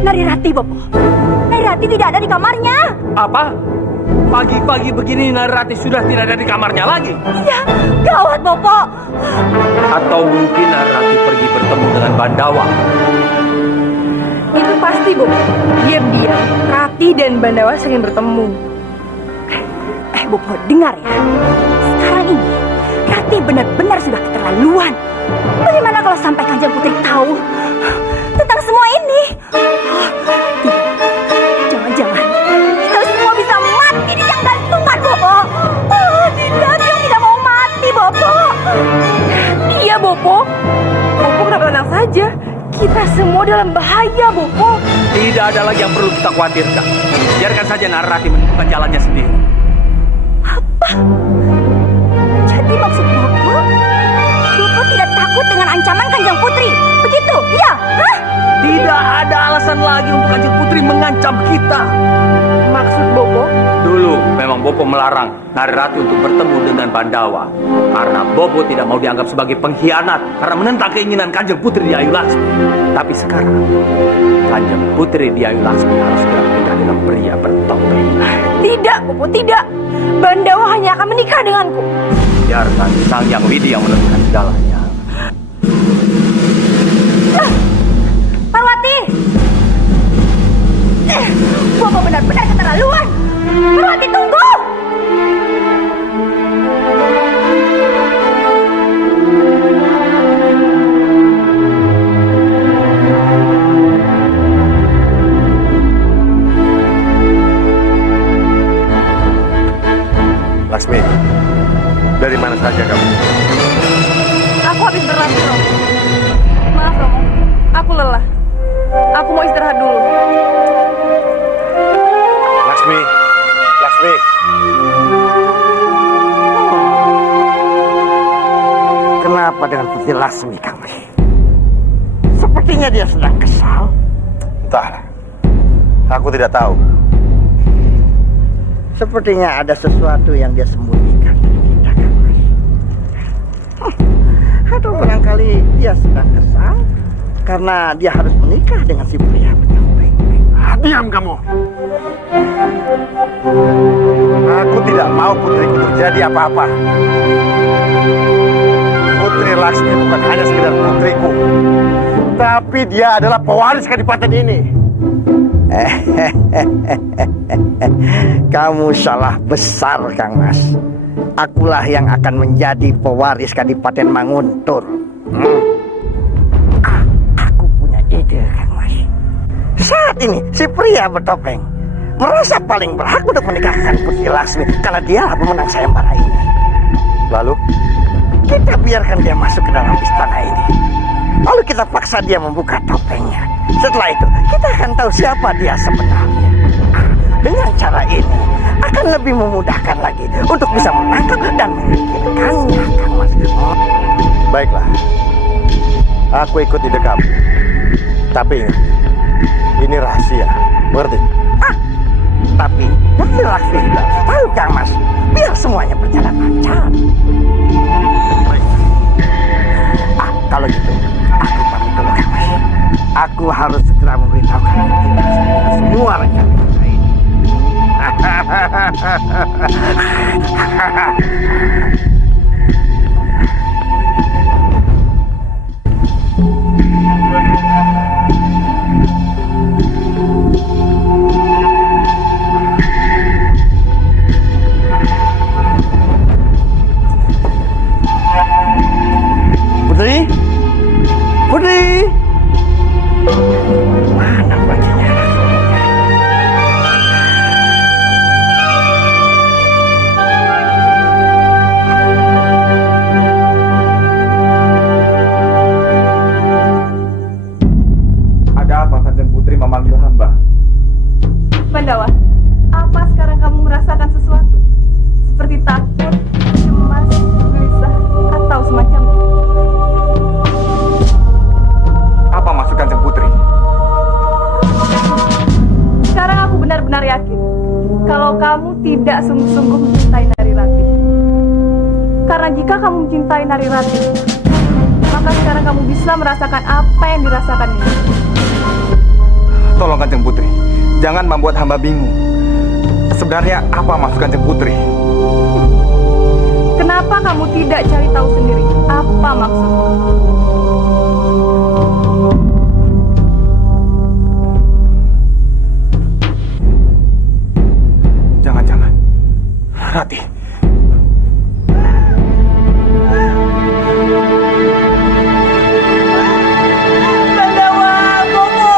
Nari Rati, Bopo. Nari Rati tidak ada di kamarnya. Apa? Pagi-pagi begini Narati sudah tidak ada di kamarnya lagi? Iya, gawat, Bopo. Atau mungkin Narati pergi bertemu dengan Bandawa? Itu pasti, Bopo. Diam-diam, Rati dan Bandawa sering bertemu. Bopo, dengar ya. Sekarang ini, Rati benar-benar sudah keterlaluan. Bagaimana kalau sampai Kanjeng Putri tahu tentang semua ini? Tidak. Jangan-jangan kita semua bisa mati di tiang gantungan, Bopo. Tidak, dia tidak mau mati, Bopo. Iya, Bopo. Bopo kenapa tenang saja? Kita semua dalam bahaya, Bopo. Tidak ada lagi yang perlu kita khawatirkan. Biarkan saja Narati menemukan jalannya sendiri. Apa? Jadi maksud Bopo? Bopo tidak takut dengan ancaman Kanjeng Putri? Begitu? Iya? Hah? Tidak ada alasan lagi untuk Kanjeng Putri mengancam kita. Maksud Bopo? Dulu memang Bopo melarang Narati untuk bertemu dengan Bandawa karena Bopo tidak mau dianggap sebagai pengkhianat karena menentang keinginan Kanjeng Putri di Ayu Laksmi. Tapi sekarang Kanjeng Putri di Ayu Laksmi harus menikah dengan pria bertopeng. Tidak, Bopo, tidak. Bandawa hanya akan menikah denganku. Biarkan Sang Yang Widi yang menentukan segalanya. Parwati! Bopo benar-benar keterlaluan. Parwati, tunggu! Laksmi, dari mana saja kamu? Aku habis berlatih, Romo. Maaf, Romo. Aku lelah. Aku mau istirahat dulu. Laksmi, Laksmi. Kenapa dengan Putri Laksmi, Kang? Sepertinya dia sedang kesal. Entahlah, aku tidak tahu. Sepertinya ada sesuatu yang dia sembunyikan dari kita, Kang. Atau barangkali dia sedang kesal karena dia harus menikah dengan si pria bertopeng. Diam kamu. Aku tidak mau putriku terjadi apa-apa. Putri Laksmi bukan hanya sekedar putriku, tapi dia adalah pewaris kadipaten ini. Kamu salah besar, Kang Mas. Akulah yang akan menjadi pewaris Kadipaten Manguntur. Aku punya ide, Kang Mas. Saat ini si pria bertopeng merasa paling berhak untuk menikahkan Putri Laksmi karena dia pemenang sayembara ini. Lalu? Kita biarkan dia masuk ke dalam istana ini. Lalu kita paksa dia membuka topengnya. Setelah itu, kita akan tahu siapa dia sebenarnya. Dengan dengan cara ini akan lebih memudahkan lagi untuk bisa menangkap dan menyingkirkannya, Kang Mas. Baiklah, aku ikut ide kamu. Tapi ingat, ini rahasia, mengerti? Tapi Nyai Laksmi juga harus tahu, Kang Mas, biar semuanya berjalan lancar. Kalau gitu, aku pamit dulu, Kang Mas. Aku harus segera memberitahukan semua rencana kita ini. Putri? Putri? Mana kuncinya? Ada apa Kanjeng Putri memanggil hamba? Pandawa, apa sekarang kamu merasakan sesuatu? Seperti takut, cemas, gelisah, atau semacamnya? Apa maksud Kanjeng Putri? Sekarang aku benar-benar yakin kalau kamu tidak sungguh-sungguh mencintai Nari Ratih. Karena jika kamu mencintai Nari Ratih, maka sekarang kamu bisa merasakan apa yang dirasakan ini. Tolong Kanjeng Putri, jangan membuat hamba bingung. Sebenarnya apa maksud Kanjeng Putri? Kenapa kamu tidak cari tahu sendiri apa maksudnya? Jangan-jangan Ratih. Pandawa, Bobo!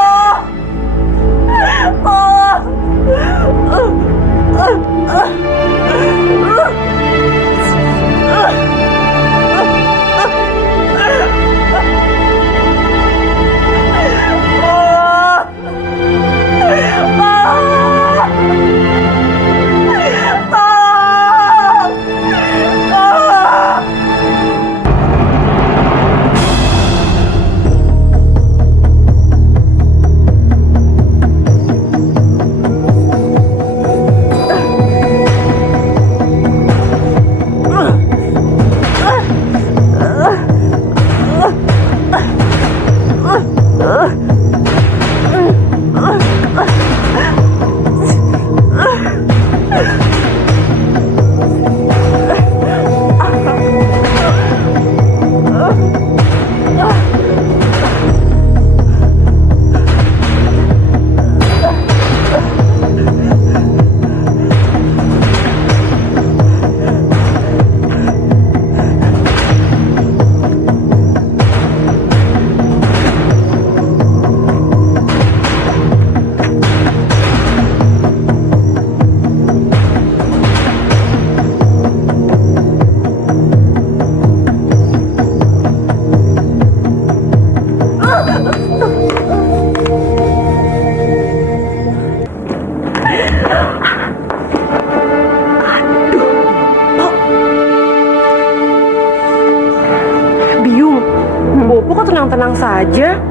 tenang saja.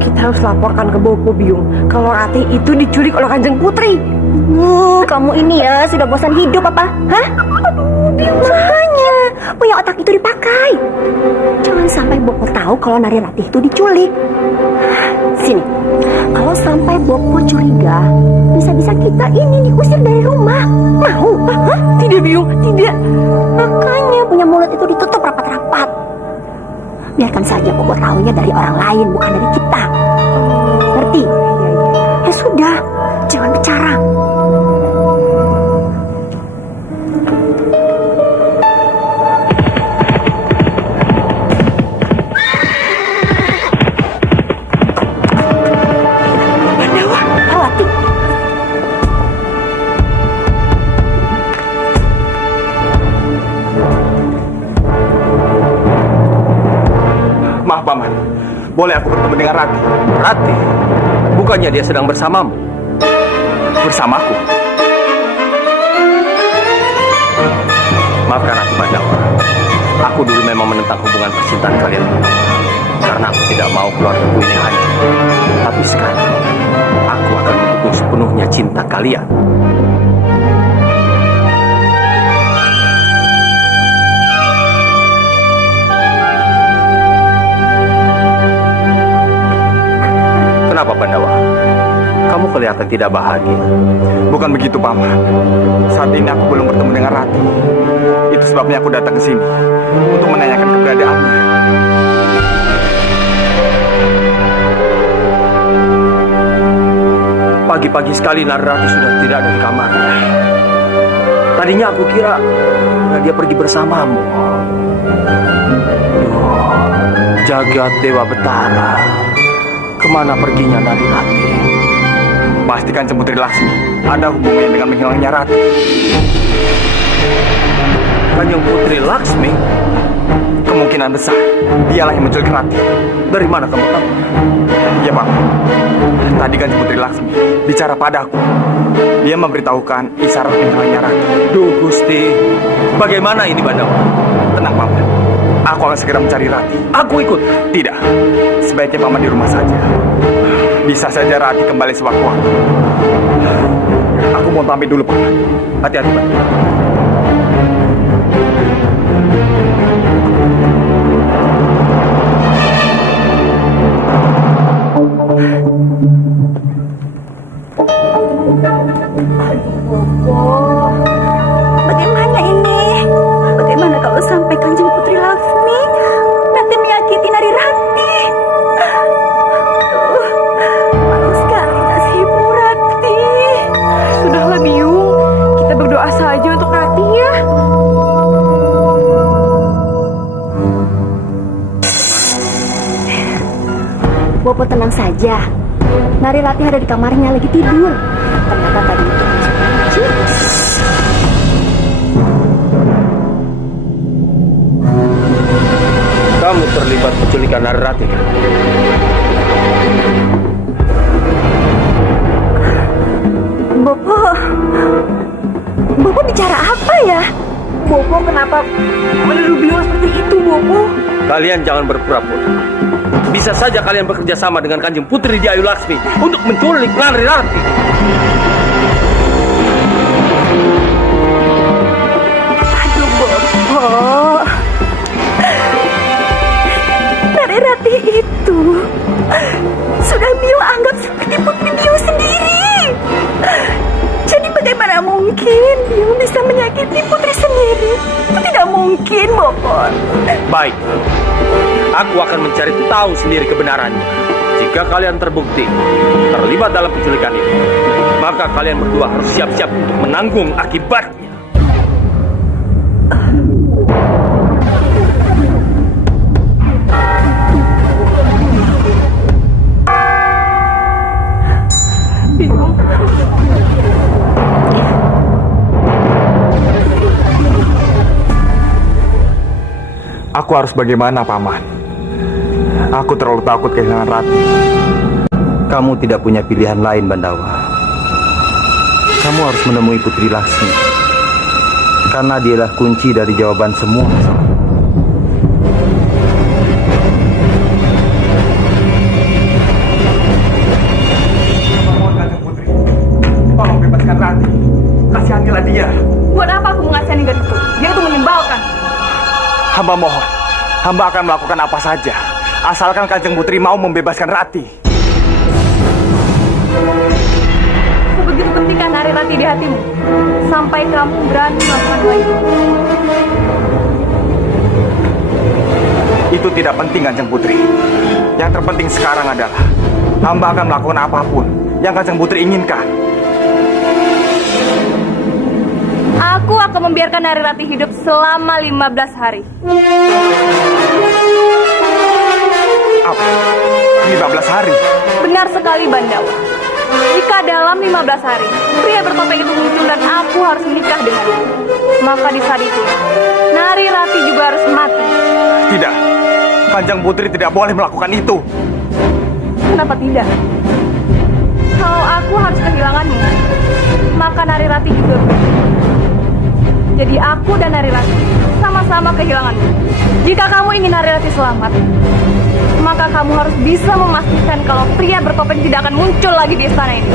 Kita harus laporkan ke Bopo Biung kalau Ratih itu diculik oleh Kanjeng Putri. Kamu ini ya sudah bosan hidup apa? Hah? Aduh, Biung makanya punya otak itu dipakai. Jangan sampai Bopo tahu kalau Nari Ratih itu diculik. Sini, kalau sampai Bopo curiga, bisa-bisa kita ini diusir dari rumah. Mau? Hah? Tidak, Biung, tidak. Makanya punya mulut itu ditutup rapat-rapat. Biarkan saja Bopo tahunya dari orang lain, bukan dari kita. Ngerti? Ya sudah, jangan bicara. Maaf, Paman. Boleh aku bertemu dengan Ratih? Ratih? Bukannya dia sedang bersamamu? Bersamaku? Aku dulu memang menentang hubungan percintaan kalian karena aku tidak mau keluargaku ini hancur. Tapi sekarang aku akan mendukung sepenuhnya cinta kalian. Kenapa Pandawa? Kamu kelihatan tidak bahagia. Bukan begitu, Paman. Saat ini aku belum bertemu dengan Rati. Itu sebabnya aku datang ke sini untuk menanyakan keberadaannya. Pagi-pagi sekali Nararati sudah tidak ada di kamarnya. Tadinya aku kira dia pergi bersamamu. Duh, jagat Dewa Betara. Kemana perginya Narirati? Pastikan Putri Laksmi ada hubungannya dengan menghilangnya Rati. Kanjeng Putri Laksmi? Kemungkinan besar dialah yang menculik Rati. Dari mana kamu tahu? Ya, Pak. Tadi kan Putri Laksmi bicara padaku. Dia memberitahukan isyarat menghilangnya Rati. Duh Gusti, bagaimana ini Bandawa? Tenang, Paman. Aku akan segera mencari Rati. Aku ikut. Tidak. Sebaiknya Paman di rumah saja. Bisa saja Rati kembali sewaktu-waktu. Aku mau pamit dulu, Paman. Hati-hati, Pak. Bagaimana ini? Bagaimana kalau sampai Kanjeng Putri Laksmi nanti menyakiti Narirati? Malu sekali nasibmu, Rati. Sudahlah Biung, kita berdoa saja untuk Rati ya. Bopo tenang saja. Narirati ada di kamarnya lagi tidur. Ternyata tadi itu Kamu terlibat penculikan Narirati kan? Bopo bicara apa ya? Bopo kenapa menuduh Biung seperti itu, Bopo? Kalian jangan berpura-pura. Bisa saja kalian bekerja sama dengan Kanjeng Putri di Ayu Laksmi untuk menculik Narirati. Aduh, Bopo. Narirati itu sudah Biung anggap seperti putri Biung sendiri. Jadi bagaimana mungkin Biung bisa menyakiti putri sendiri? Itu tidak mungkin, Bopo. Baik. Aku akan mencari tahu sendiri kebenarannya. Jika kalian terbukti terlibat dalam penculikan itu, maka kalian berdua harus siap-siap untuk menanggung akibatnya. Aku harus bagaimana, Paman? Aku terlalu takut kehilangan Rati. Kamu tidak punya pilihan lain, Bandawa. Kamu harus menemui Putri Laksmi. Karena dialah kunci dari jawaban semua masalah. Putri, tolong bebaskan Rati. Kasihanilah dia. Buat apa aku mengasihani gadis itu? Dia itu menyebalkan. Hamba mohon, hamba akan melakukan apa saja, asalkan Kanjeng Putri mau membebaskan Rati. Sebegitu pentingkah Narirati di hatimu, sampai kamu berani melakukan hal itu? Itu tidak penting, Kanjeng Putri. Yang terpenting sekarang adalah hamba akan melakukan apapun yang Kanjeng Putri inginkan. Aku akan membiarkan Narirati hidup selama 15 hari. Apa? 15 hari? Benar sekali, Bandawa. Jika dalam 15 hari pria bertopeng itu muncul dan aku harus menikah dengannya, maka di saat itu Narirati juga harus mati. Tidak, Kanjeng Putri tidak boleh melakukan itu. Kenapa tidak? Kalau aku harus kehilanganmu, maka Narirati juga. Jadi aku dan Narirati sama-sama kehilangan. Jika kamu ingin Narirati selamat, maka kamu harus bisa memastikan kalau pria bertopeng tidak akan muncul lagi di istana ini.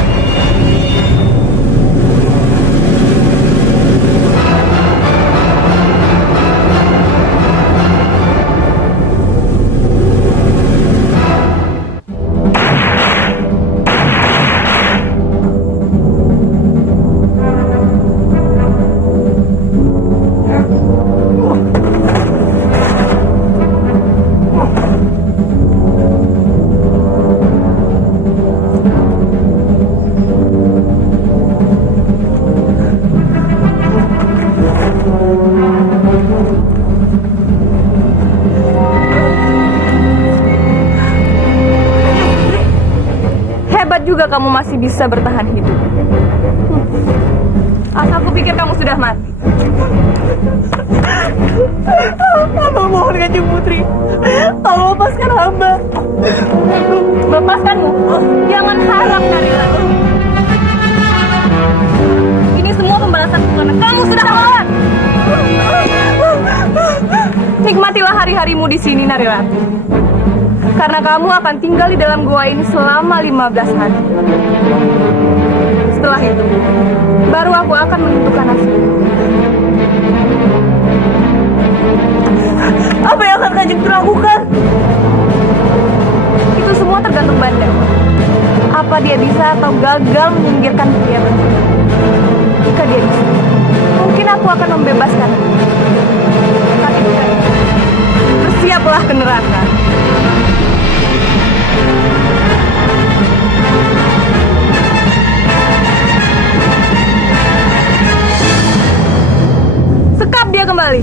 Hebat juga kamu masih bisa bertahan hidup. Aku pikir kamu sudah mati. Hamba mohon Kanjeng Putri, tolong lepaskan hamba. Lepaskanmu? Jangan harap Narirati. Ini semua pembalasanku karena kamu sudah melawan. Nikmatilah hari-harimu di sini, Narirati. Karena kamu akan tinggal di dalam gua ini selama 15 hari. Setelah itu, baru aku akan menentukan nasib. Apa yang akan Kanjeng lakukan? Itu semua tergantung Banda. Apa dia bisa atau gagal menyingkirkan pria bertopeng? Jika dia bisa, mungkin aku akan membebaskan. Tapi jika bersiaplah ke neraka. Sekap dia kembali.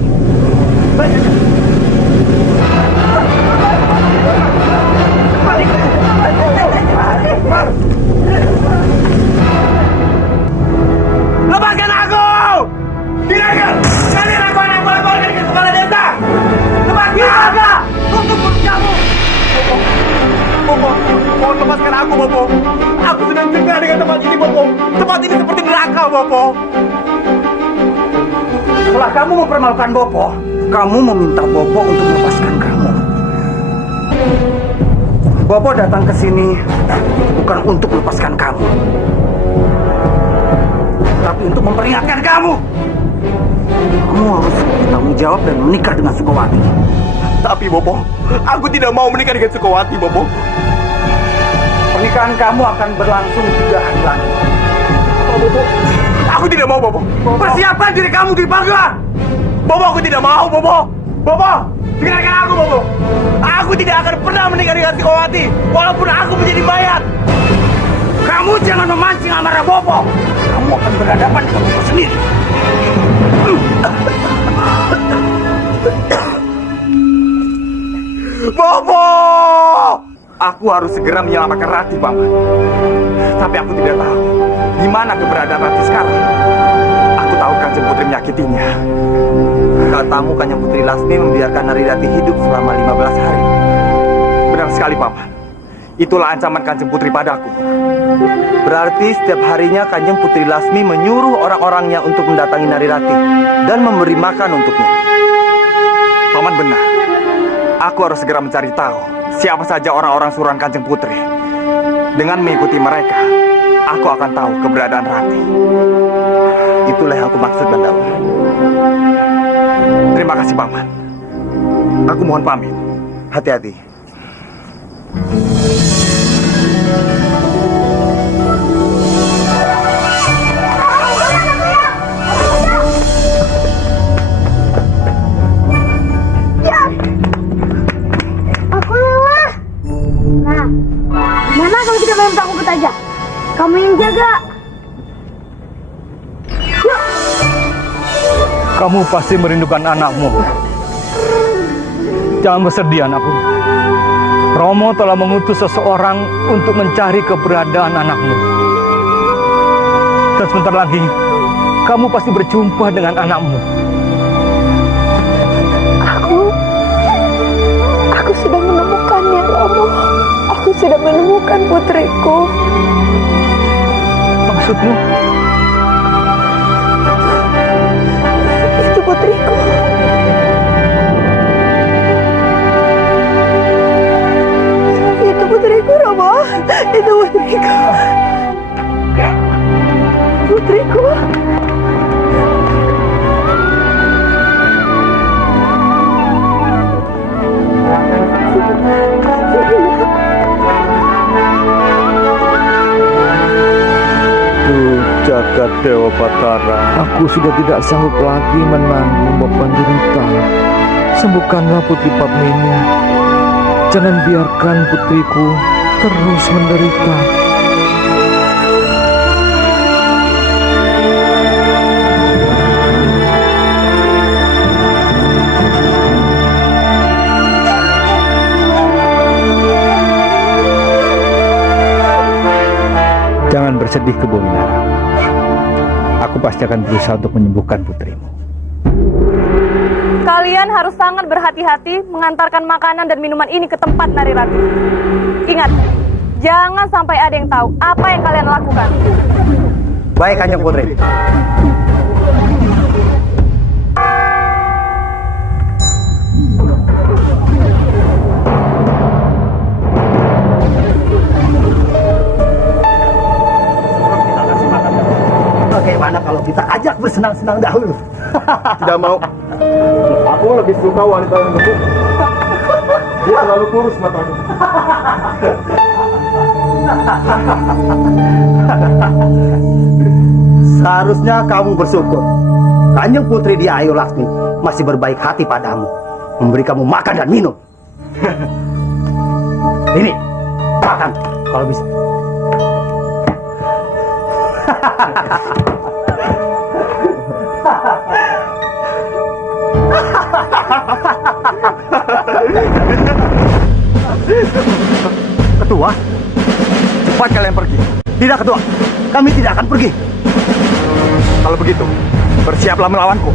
Lepaskan aku! Tinggalkan! Kalian aku anak buah keluarga dari kepala desa! Lepaskan! Untuk kamu! Bopo, mohon lepaskan aku, Bopo. Aku sedang cegah dengan tempat ini, Bopo. Tempat ini seperti neraka, Bopo. Setelah kamu mempermalukan Bopo, kamu meminta Bopo untuk melepaskan kamu. Bopo datang ke sini bukan untuk melepaskan kamu, tapi untuk memperingatkan kamu. Kamu harus bertanggung jawab dan menikah dengan Sukawati. Tapi, Bopo, aku tidak mau menikah dengan Sukawati, Bopo. Pernikahan kamu akan berlangsung 3 hari lagi. Bopo, aku tidak mau, Bopo. Persiapkan diri kamu di Bangga. Bopo, aku tidak mau, Bopo. Bopo, dengarkan aku, Bopo. Aku tidak akan pernah menikah dengan Sukawati, walaupun aku menjadi mayat. Kamu jangan memancing amarah Bopo. Kamu akan berhadapan dengan Bopo sendiri. Bopo! Aku harus segera menyelamatkan Rati, Paman. Tapi aku tidak tahu di mana keberadaan Rati sekarang. Aku tahu Kanjeng Putri menyakitinya. Katamu Kanjeng Putri Lasmi membiarkan Narirati hidup selama 15 hari. Benar sekali, Paman. Itulah ancaman Kanjeng Putri padaku. Berarti setiap harinya Kanjeng Putri Lasmi menyuruh orang-orangnya untuk mendatangi Narirati dan memberi makan untuknya. Paman benar. Aku harus segera mencari tahu siapa saja orang-orang suruhan Kanjeng Putri. Dengan mengikuti mereka, aku akan tahu keberadaan Rati. Itulah yang aku maksud, Bandawa. Terima kasih, Paman. Aku mohon pamit. Hati-hati. Mana kamu tidak main takut aja? Kamu yang jaga. Yuk. Kamu pasti merindukan anakmu. Jangan bersedih, anakku. Romo telah mengutus seseorang untuk mencari keberadaan anakmu. Dan sebentar lagi, kamu pasti berjumpa dengan anakmu. Aku sudah menemukannya, Romo. Aku sudah menemukan putriku. Maksudmu? Itu putriku. jagat Dewa Batara. Aku sudah tidak sanggup lagi menanggung beban derita. Sembuhkanlah Putri Padmini. Jangan biarkan putriku terus menderita. Jangan bersedih, Kebo Winara. Aku pasti akan berusaha untuk menyembuhkan putrimu. Kalian harus sangat berhati-hati mengantarkan makanan dan minuman ini ke tempat Nari Rati. Ingat, jangan sampai ada yang tahu apa yang kalian lakukan. Baik, Kanjeng Putri. Bagaimana kalau kita ajak bersenang-senang dahulu? Tidak mau. Aku lebih suka wanita yang gemuk. Dia terlalu kurus matanya. Seharusnya kamu bersyukur. Kanjeng Putri Dia Ayu Laksmi masih berbaik hati padamu, memberi kamu makan dan minum. Ini, makan kalau bisa. Ketua, Cepat kalian pergi. tidak Ketua, kami tidak akan pergi. Kalau begitu, bersiaplah melawanku.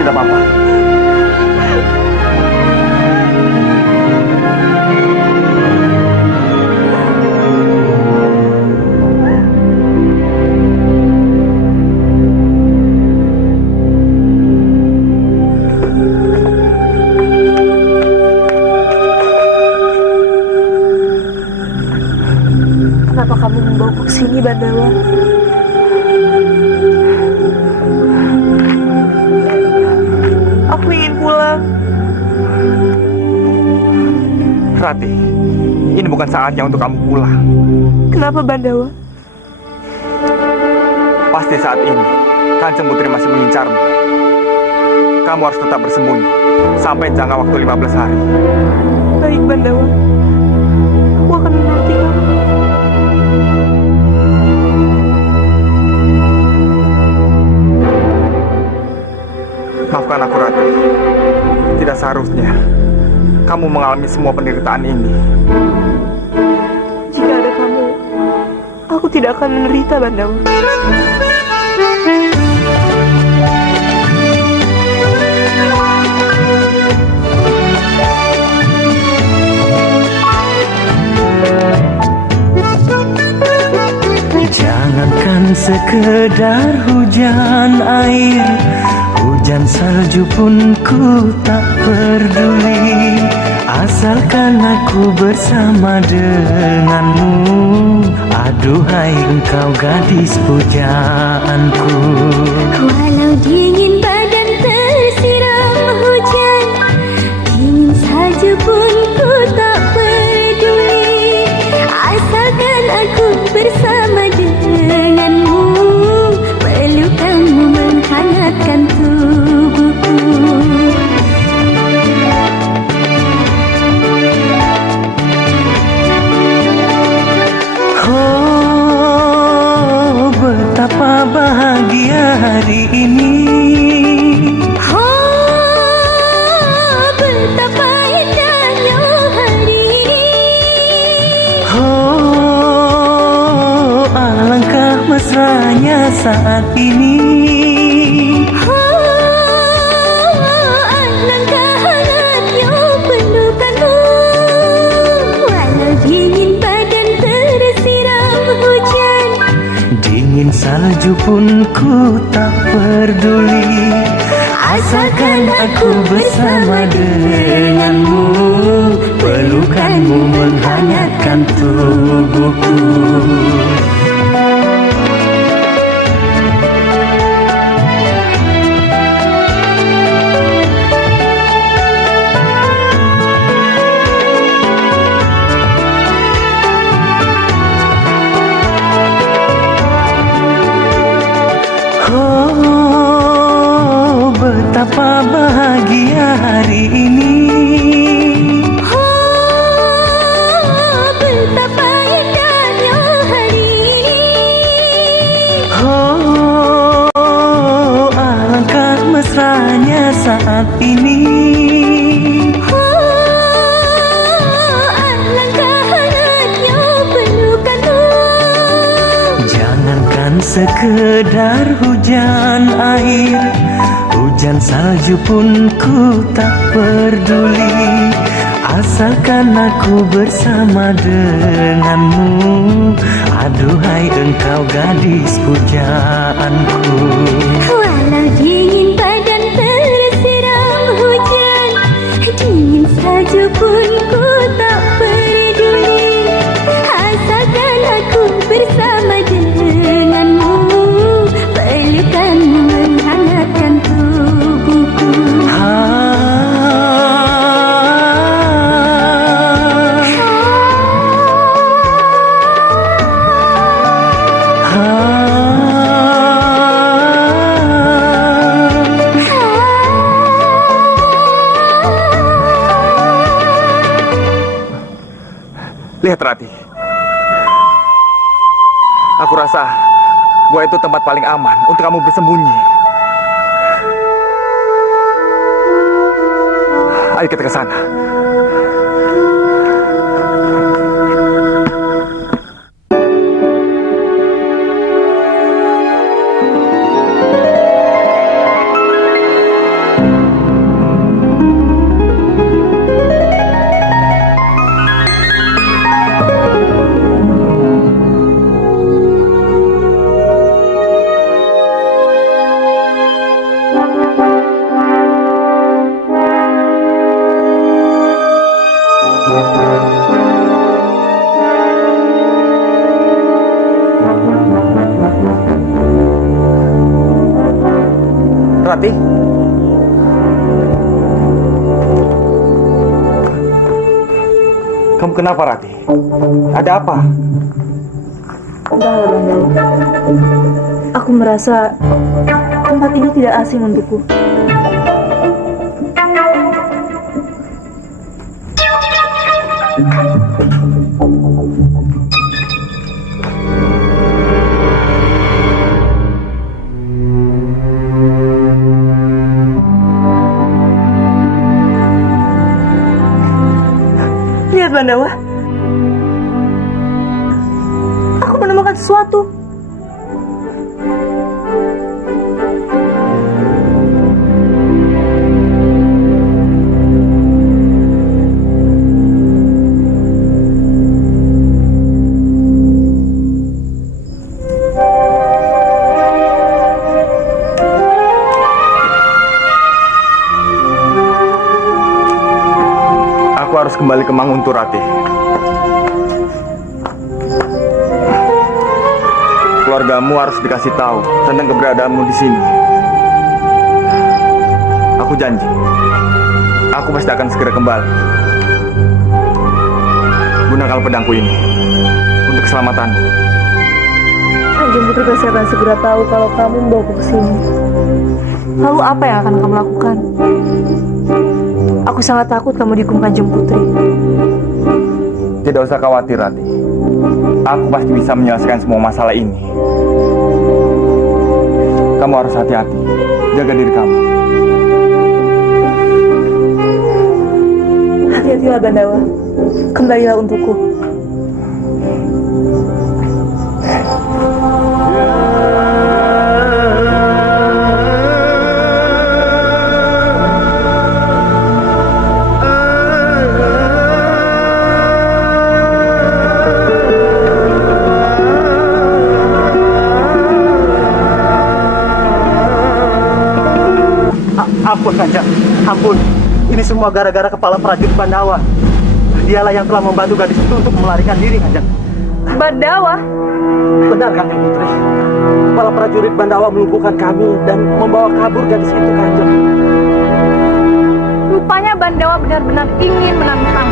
Tidak apa-apa. Kenapa kamu membawaku ke sini, Bandawa? Aku ingin pulang. Rati, ini bukan saatnya untuk kamu pulang. Kenapa, Bandawa? Pasti saat ini, Kanjeng Putri masih mengincarmu. Kamu harus tetap bersembunyi sampai jangka waktu 15 hari. Baik, Bandawa. Aku akan menuruti kamu. Maafkan aku, Rati. Tidak seharusnya kamu mengalami semua penderitaan ini. Jika ada kamu, aku tidak akan menderita, Bandawa. Jangankan sekedar hujan air, hujan salju pun ku tak peduli. Asalkan aku bersama denganmu, aduhai engkau gadis pujaanku. Walau dingin badan tersiram hujan, dingin salju pun ku tak peduli, asalkan aku bersama denganmu, pelukanmu menghangatkan tubuhku. Oh, betapa bahagia hari ini. Oh, betapa indahnya hari ini. Oh, alangkah mesranya saat ini. Oh, alangkah hangatnya pelukanmu. Walau dingin badan tersiram hujan, Dingin salju pun ku tak peduli, asalkan aku bersama denganmu, pelukanmu menghangatkan tubuhku. Oh, betapa bahagia hari ini. oh, betapa indahnya hari ini. Oh, alangkah mesranya saat ini. Oh, alangkah hangatnya pelukanmu. Jangankan sekedar hujan air, hujan salju pun ku tak peduli, asalkan aku bersama denganmu, aduhai engkau gadis pujaanku. Walau dingin badan tersiram hujan, dingin salju pun ku tak peduli, asalkan aku bersama denganmu, pelukanmu menghangatkan tubuhku. Lihat Rati. Aku rasa gua itu tempat paling aman untuk kamu bersembunyi. Ayo kita ke sana. Rati? Kamu kenapa, Rati? Ada apa? Entahlah, Bandawa. Aku merasa tempat ini tidak asing untukku. Lihat, Bandawa. Aku menemukan sesuatu. Aku harus kembali ke Manguntur, Rati. keluargamu harus dikasih tahu tentang keberadaanmu di sini. Aku janji, aku pasti akan segera kembali. Gunakan pedangku ini untuk keselamatanmu. Kanjeng Putri pasti akan segera tahu kalau kamu membawaku ke sini. Lalu apa yang akan kamu lakukan? Aku sangat takut kamu dihukum Kanjeng Putri. Tidak usah khawatir, Rati. Aku pasti bisa menyelesaikan semua masalah ini. Kamu harus hati-hati. Jaga diri kamu. Hati-hatilah Bandawa. Kembalilah untukku. Ampun Kanjeng, ampun. Ini semua gara-gara kepala prajurit Bandawa. Dialah yang telah membantu gadis itu untuk melarikan diri, Kanjeng. Bandawa? Benar, Kanjeng Putri. Kepala prajurit Bandawa melumpuhkan kami dan membawa kabur gadis itu, Kanjeng. Rupanya Bandawa benar-benar ingin menantang.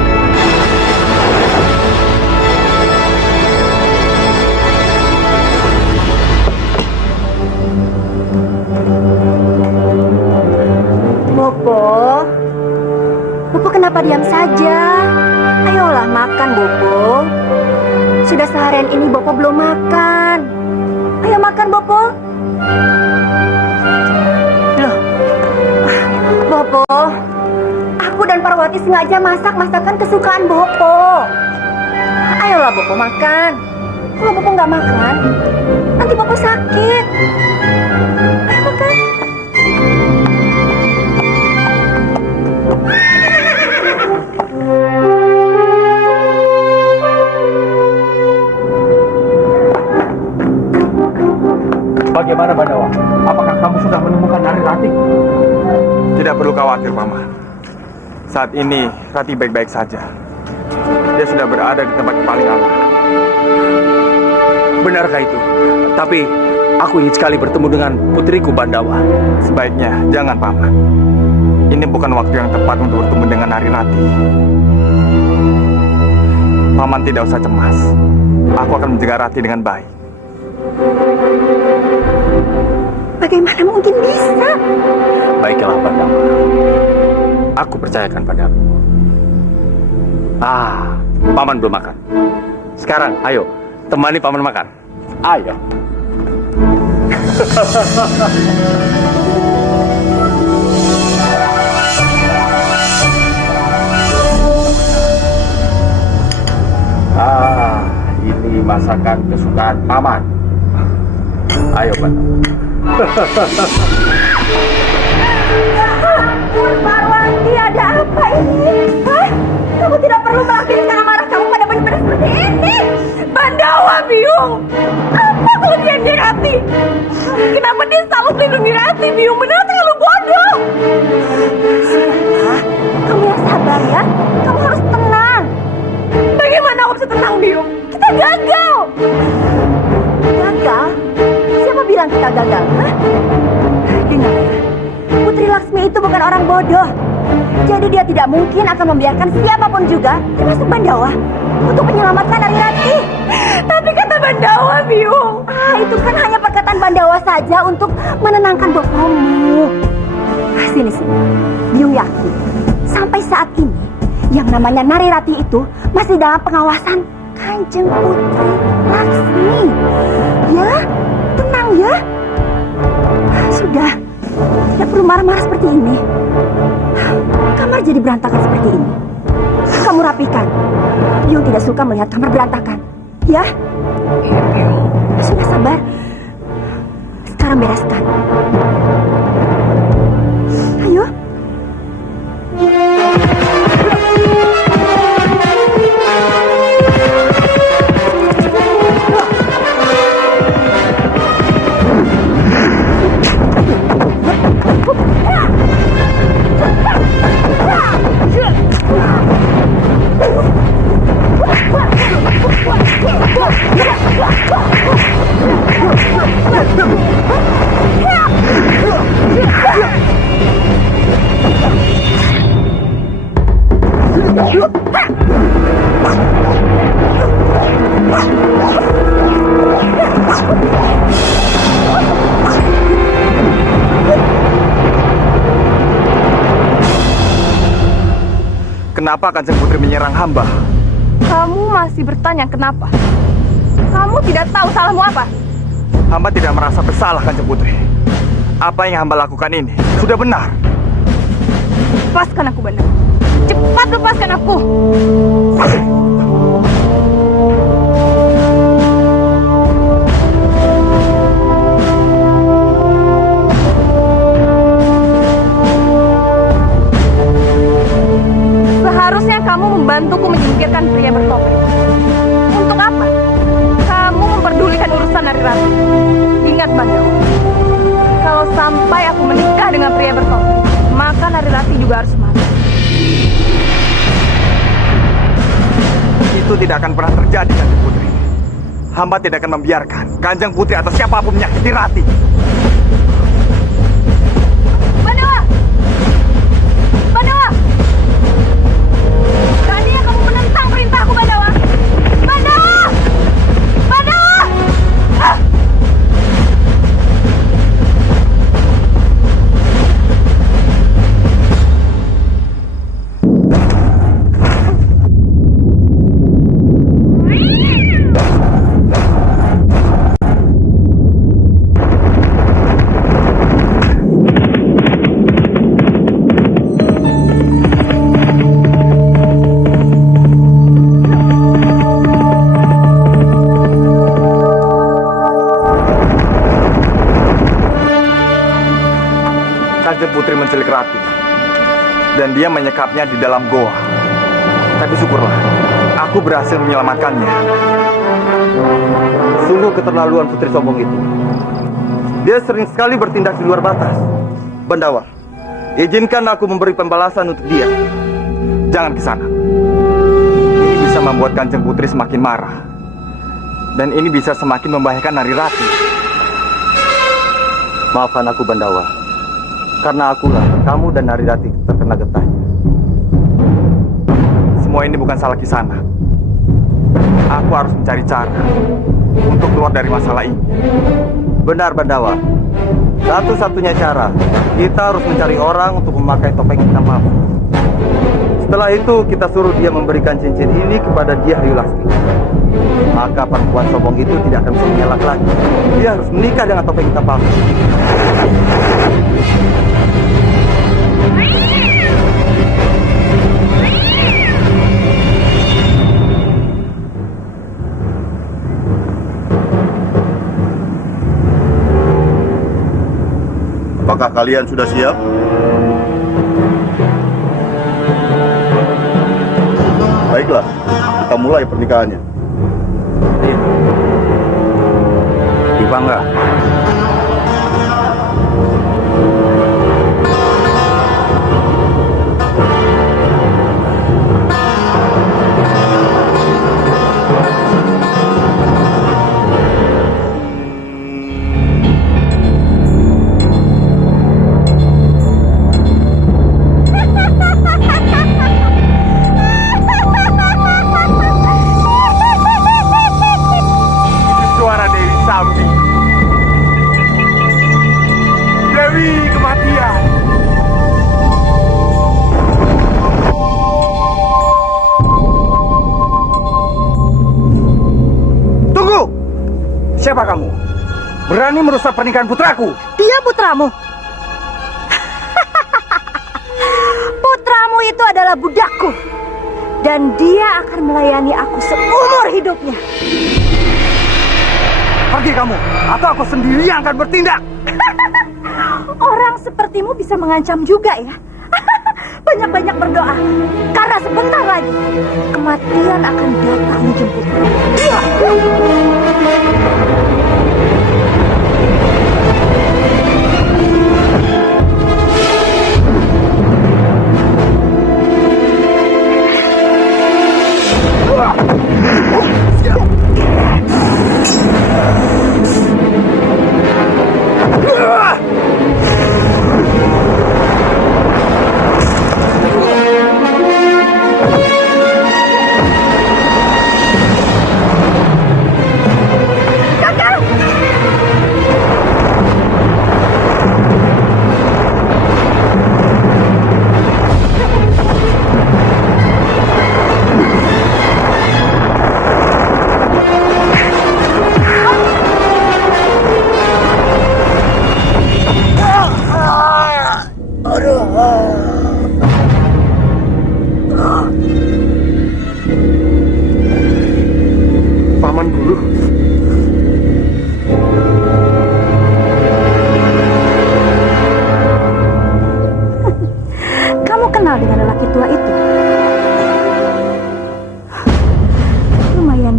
Bopo, Bopo kenapa diam saja? Ayolah makan, Bopo. Sudah seharian ini Bopo belum makan. Ayo makan, Bopo. Loh, Bopo, aku dan Parwati sengaja masak masakan kesukaan Bopo. Ayolah Bopo makan. Kalau Bopo nggak makan, nanti Bopo sakit. Ayo makan. Bagaimana Bandawa? Apakah kamu sudah menemukan Nari Rati? Tidak perlu khawatir, Paman. Saat ini Rati baik-baik saja. Dia sudah berada di tempat paling aman. Benarkah itu? Tapi aku ingin sekali bertemu dengan putriku Bandawa. Sebaiknya jangan, Paman. Ini bukan waktu yang tepat untuk bertemu dengan Nari Rati. Paman tidak usah cemas. Aku akan menjaga Rati dengan baik. Bagaimana mungkin bisa? Baiklah Bandawa. Aku percayakan padamu. Paman belum makan. Sekarang, ayo, temani Paman makan. Ayo. Ini masakan kesukaan Paman. Ayo, Bandawa. Parwati, ada apa ini? Hah? Kamu tidak perlu mengakhiri amarah kamu pada benar-benar seperti ini. Bandawa Biung, apa kelebihannya Rati? Kenapa dia selalu melindungi Rati, Biung? Benar terlalu bodoh. Sudahlah, kamu yang sabar ya. Kamu harus tenang. Bagaimana aku bisa tenang, Biung? Kita gagal. Gagal? Siapa bilang kita gagal? Hah? Dengar ya. Putri Laksmi itu bukan orang bodoh. Jadi dia tidak mungkin akan membiarkan siapapun juga, termasuk Bandawa, untuk menyelamatkan Nari Rati. Tapi kata Bandawa, Biung, itu kan hanya perkataan Bandawa saja untuk menenangkan bopomu. Sini. Biung yakin, sampai saat ini, yang namanya Nari Rati itu masih dalam pengawasan Kanjeng Putri Laksmi. Ya, tenang ya. Sudah. Tidak perlu marah-marah seperti ini. Kamar jadi berantakan seperti ini. Kamu rapikan. Biung tidak suka melihat kamar berantakan. Ya? Sudah sabar. Sekarang bereskan. Ayo. Kenapa Kanjeng Putri menyerang hamba? Kamu masih bertanya kenapa? Kamu tidak tahu salahmu apa? Hamba tidak merasa bersalah, Kanjeng Putri. Apa yang hamba lakukan ini sudah benar. Lepaskan aku, Bandawa. Cepat lepaskan aku. Seharusnya kamu membantuku menyingkirkan pria bertopeng. Untuk apa? Kamu memperdulikan urusan Nari Rati. Ingat, Bandawa. Kalau sampai aku menikah dengan pria bertopeng, maka Nari Rati juga harus mati. Itu tidak akan pernah terjadi, Kanjeng Putri. Hamba tidak akan membiarkan Kanjeng Putri atau siapapun menyakiti Rati. Bandawa! Bandawa! Beraninya kamu menentang perintahku, Bandawa! Bandawa! Bandawa! Ah! Kanjeng Putri menculik Rati dan dia menyekapnya di dalam goa. Tapi syukurlah, aku berhasil menyelamatkannya. Sungguh keterlaluan putri sombong itu. Dia sering sekali bertindak di luar batas. Bandawa, izinkan aku memberi pembalasan untuk dia. Jangan ke sana. Ini bisa membuat Kanjeng Putri semakin marah. Dan ini bisa semakin membahayakan Nari Rati. Maafkan aku, Bandawa. Karena akulah kamu dan Nari Rati terkena getahnya. Semua ini bukan salah Kisana. Aku harus mencari cara untuk keluar dari masalah ini. Benar, Bandawa. Satu-satunya cara, kita harus mencari orang untuk memakai topeng hitam palsu. Setelah itu, kita suruh dia memberikan cincin ini kepada Dyah Ayu Lasmi. Maka perempuan sombong itu tidak akan bisa mengelak lagi. Dia harus menikah dengan topeng hitam palsu. Apakah kalian sudah siap? Baiklah, kita mulai pernikahannya. Dipangga. Suara Dewi Sambi. Dewi kematian. Tunggu! Siapa kamu? Berani merusak pernikahan putraku? Dia putramu. Putramu itu adalah budakku. Dan dia akan melayani aku seumur hidupnya. Pergi kamu, atau aku sendiri yang akan bertindak. Orang sepertimu bisa mengancam juga ya. Banyak-banyak berdoa. Karena sebentar lagi kematian akan datang menjemputmu.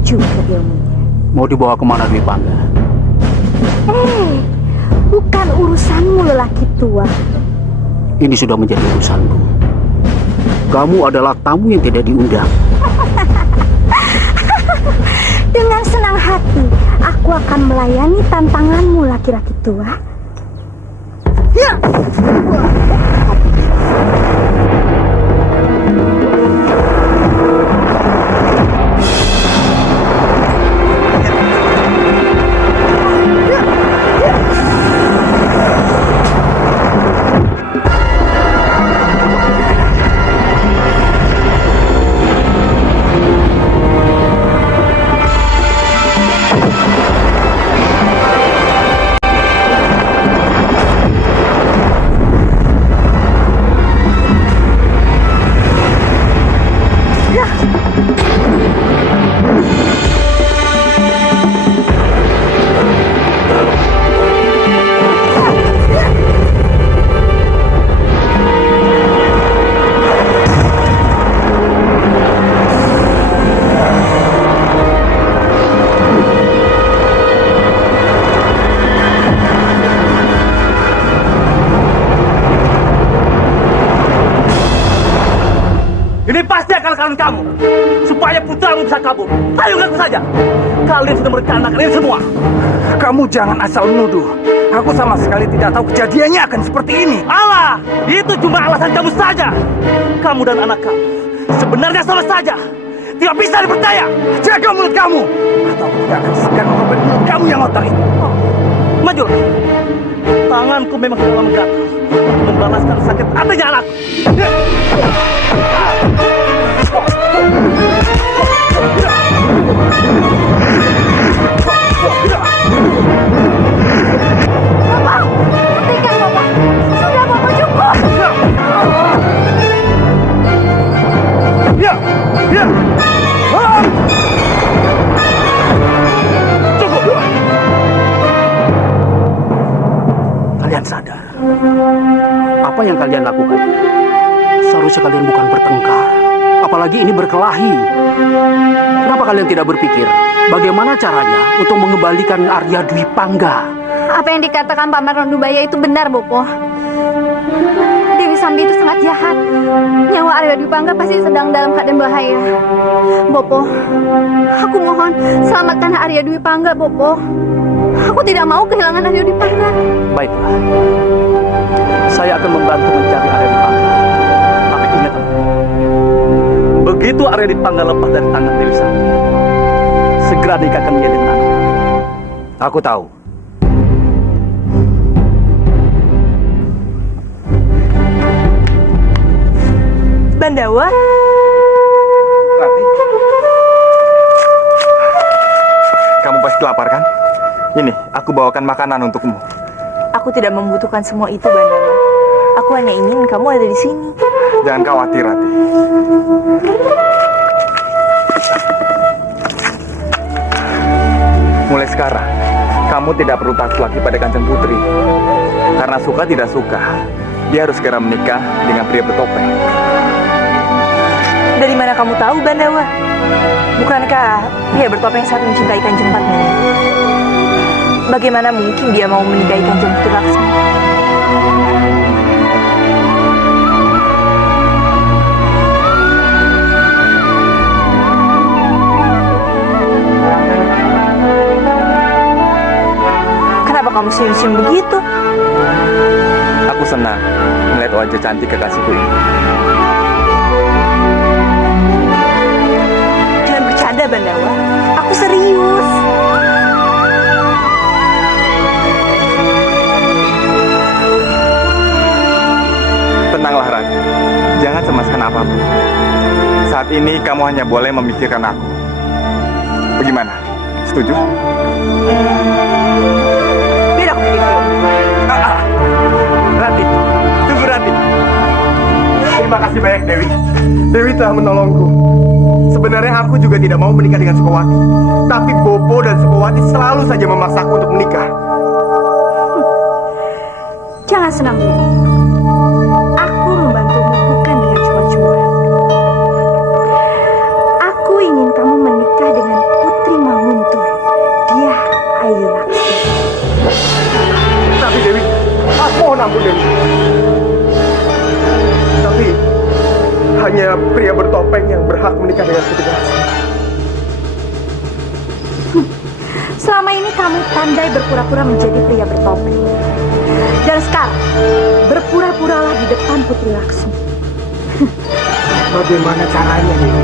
juga ilmunya. Mau dibawa kemana Dwi Pangga? Bukan urusanmu lelaki tua. Ini sudah menjadi urusanku. Kamu adalah tamu yang tidak diundang. Dengan senang hati, aku akan melayani tantanganmu laki-laki tua. Ya! Ini pasti akal-akalan kamu, supaya putramu bisa kabur. Ayo ngaku saja, kalian sudah merencanakan ini semua. Kamu jangan asal menuduh. Aku sama sekali tidak tahu kejadiannya akan seperti ini. Alah, itu cuma alasan kamu saja. Kamu dan anak kamu sebenarnya salah saja. Tidak bisa dipercaya. Jaga mulut kamu, atau aku tidak akan segan merobek mulut kamu yang otak itu. Maju. Tanganku memang sudah menggatal untuk membalaskan sakit hatinya anakku. Bapak, hentikan Bapak. Sudah Bapak cukup. Ya, ya. Ah! Cukup. Kalian sadar apa yang kalian lakukan? Seharusnya kalian bukan bertengkar, apalagi ini berkelahi. Kenapa kalian tidak berpikir bagaimana caranya untuk mengembalikan Arya Dwi Pangga? Apa yang dikatakan Pak Marondubaya itu benar, Bopo. Dewi Sambi itu sangat jahat. Nyawa Arya Dwi Pangga pasti sedang dalam keadaan bahaya. Bopo, aku mohon selamatkan Arya Dwi Pangga, Bopo. Aku tidak mau kehilangan Arya Dwi Pangga. Baiklah, saya akan membantu mencari Arya Dwi Pangga. Tapi ingat, begitu Arya Dwi Pangga lepas dari tangan Dewi Sambi, segera nikahkan dia dengan anak. Aku tahu. Bandawa, Rati. Kamu pasti lapar kan? Ini, aku bawakan makanan untukmu. aku tidak membutuhkan semua itu, Bandawa. Aku hanya ingin kamu ada di sini. Jangan khawatir, Rati. Mulai sekarang, kamu tidak perlu takut lagi pada Kanjeng Putri. Karena suka tidak suka, dia harus segera menikah dengan pria bertopeng. Dari mana kamu tahu, Bandawa? Bukankah pria bertopeng sangat mencintai Kanjeng Patmini? Bagaimana mungkin dia mau menikahi Kanjeng Putri Laksmi? Kenapa kamu senyum-senyum begitu? Aku senang melihat wajah cantik kekasihku ini. Jangan bercanda, Bandawa. Aku serius. Tenanglah, Rati. Jangan cemaskan apapun. Saat ini kamu hanya boleh memikirkan aku. Bagaimana? Setuju? Biar aku pikir dulu. Rati, tunggu Rati. Terima kasih banyak, Dewi. Dewi telah menolongku. Sebenarnya aku juga tidak mau menikah dengan Sukawati. Tapi Bopo dan Sukawati selalu saja memaksaku untuk menikah. Jangan senang dulu. Aku membantumu bukan dengan cuma-cuma. Aku ingin kamu menikah dengan putri Ampun, Dewi. Tapi hanya pria bertopeng yang berhak menikah dengan Putri Laksmi. Selama ini kamu pandai berpura-pura menjadi pria bertopeng. Dan sekarang, berpura-puralah di depan Putri Laksmi. Bagaimana caranya, Dewi?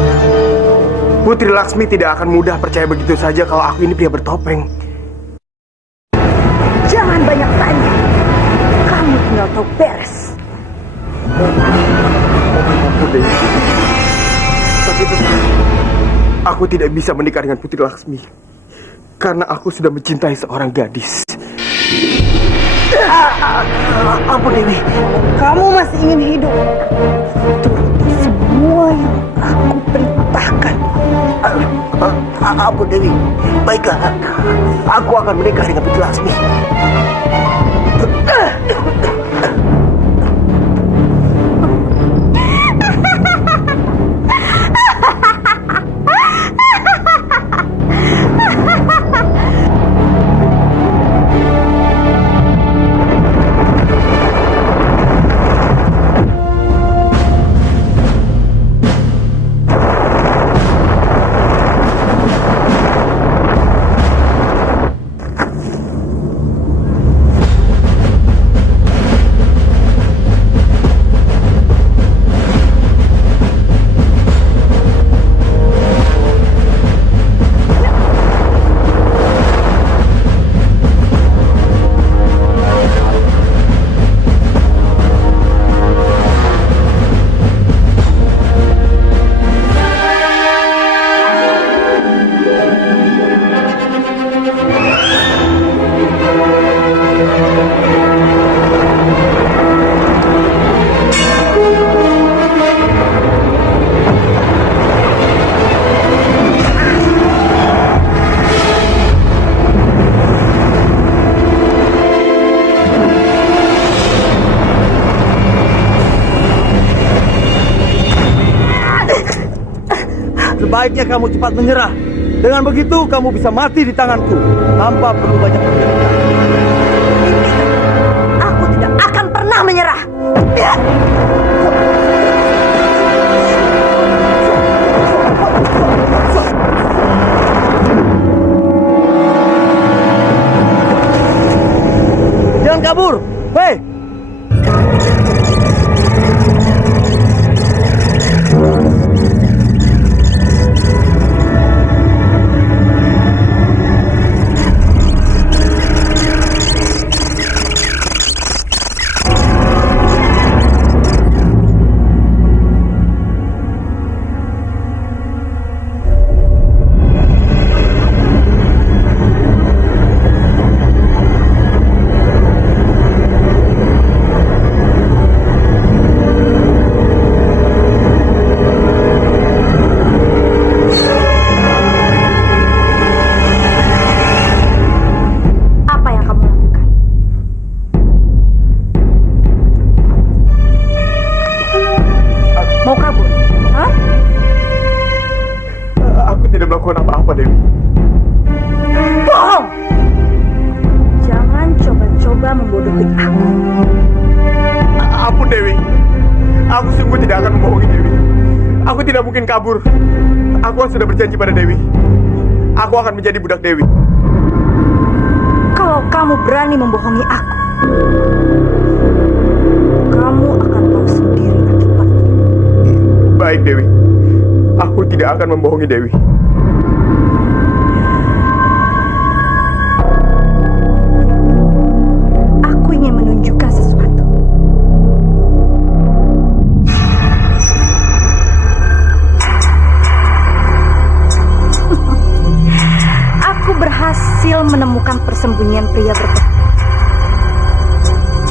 Putri Laksmi tidak akan mudah percaya begitu saja kalau aku ini pria bertopeng. Jangan banyak tanya. Kamu tinggal tahu beres. Ampun, Dewi. Tapi tetap, aku tidak bisa menikah dengan Putri Laksmi. Karena aku sudah mencintai seorang gadis. Ampun Dewi, kamu masih ingin hidup. Turuti semua yang aku perintahkan. Ampun Dewi, baiklah. Aku akan menikah dengan Putri Laksmi. Sebaiknya kamu cepat menyerah. Dengan begitu kamu bisa mati di tanganku tanpa perlu banyak penderitaan. Aku tidak akan pernah menyerah. Jangan kabur. Hei! melakukan apa-apa, Dewi. Bohong! Jangan coba-coba membodohi aku. Ampun, Dewi. Aku sungguh tidak akan membohongi Dewi. Aku tidak mungkin kabur. Aku sudah berjanji pada Dewi. Aku akan menjadi budak Dewi. Kalau kamu berani membohongi aku, kamu akan tahu sendiri akibatnya. Baik, Dewi. Aku tidak akan membohongi Dewi. Aku ingin menunjukkan sesuatu. Aku berhasil menemukan persembunyian pria bertopeng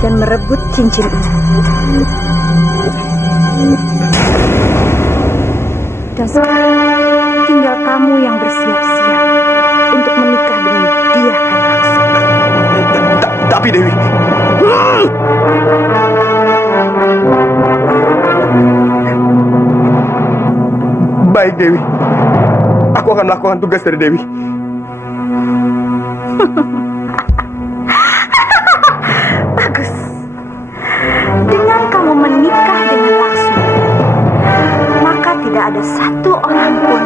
dan merebut cincin ini. Dan sekarang tinggal kamu yang bersiap-siap untuk menikah dengan dia, langsung. Tapi Dewi, baik Dewi, aku akan melakukan tugas dari Dewi. Bagus. tidak ada satu orang pun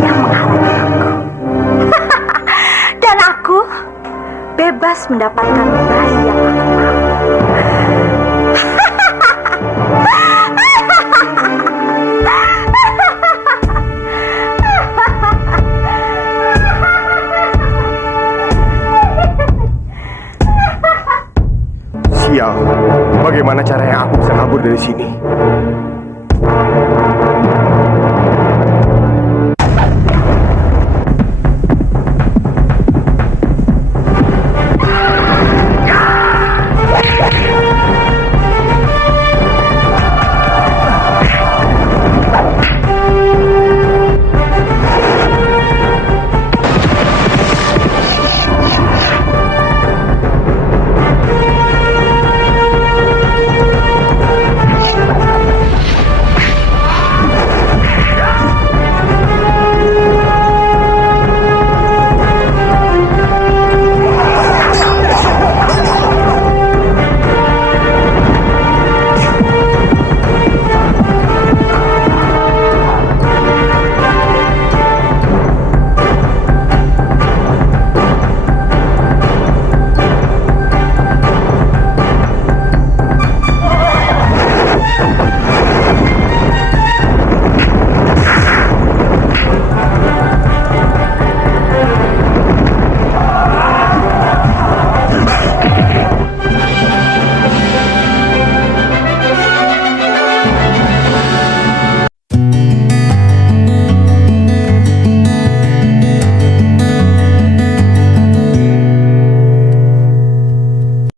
yang menghalangi aku. Dan aku bebas mendapatkan bayi yang aku mau. Sial, bagaimana caranya aku bisa kabur dari sini?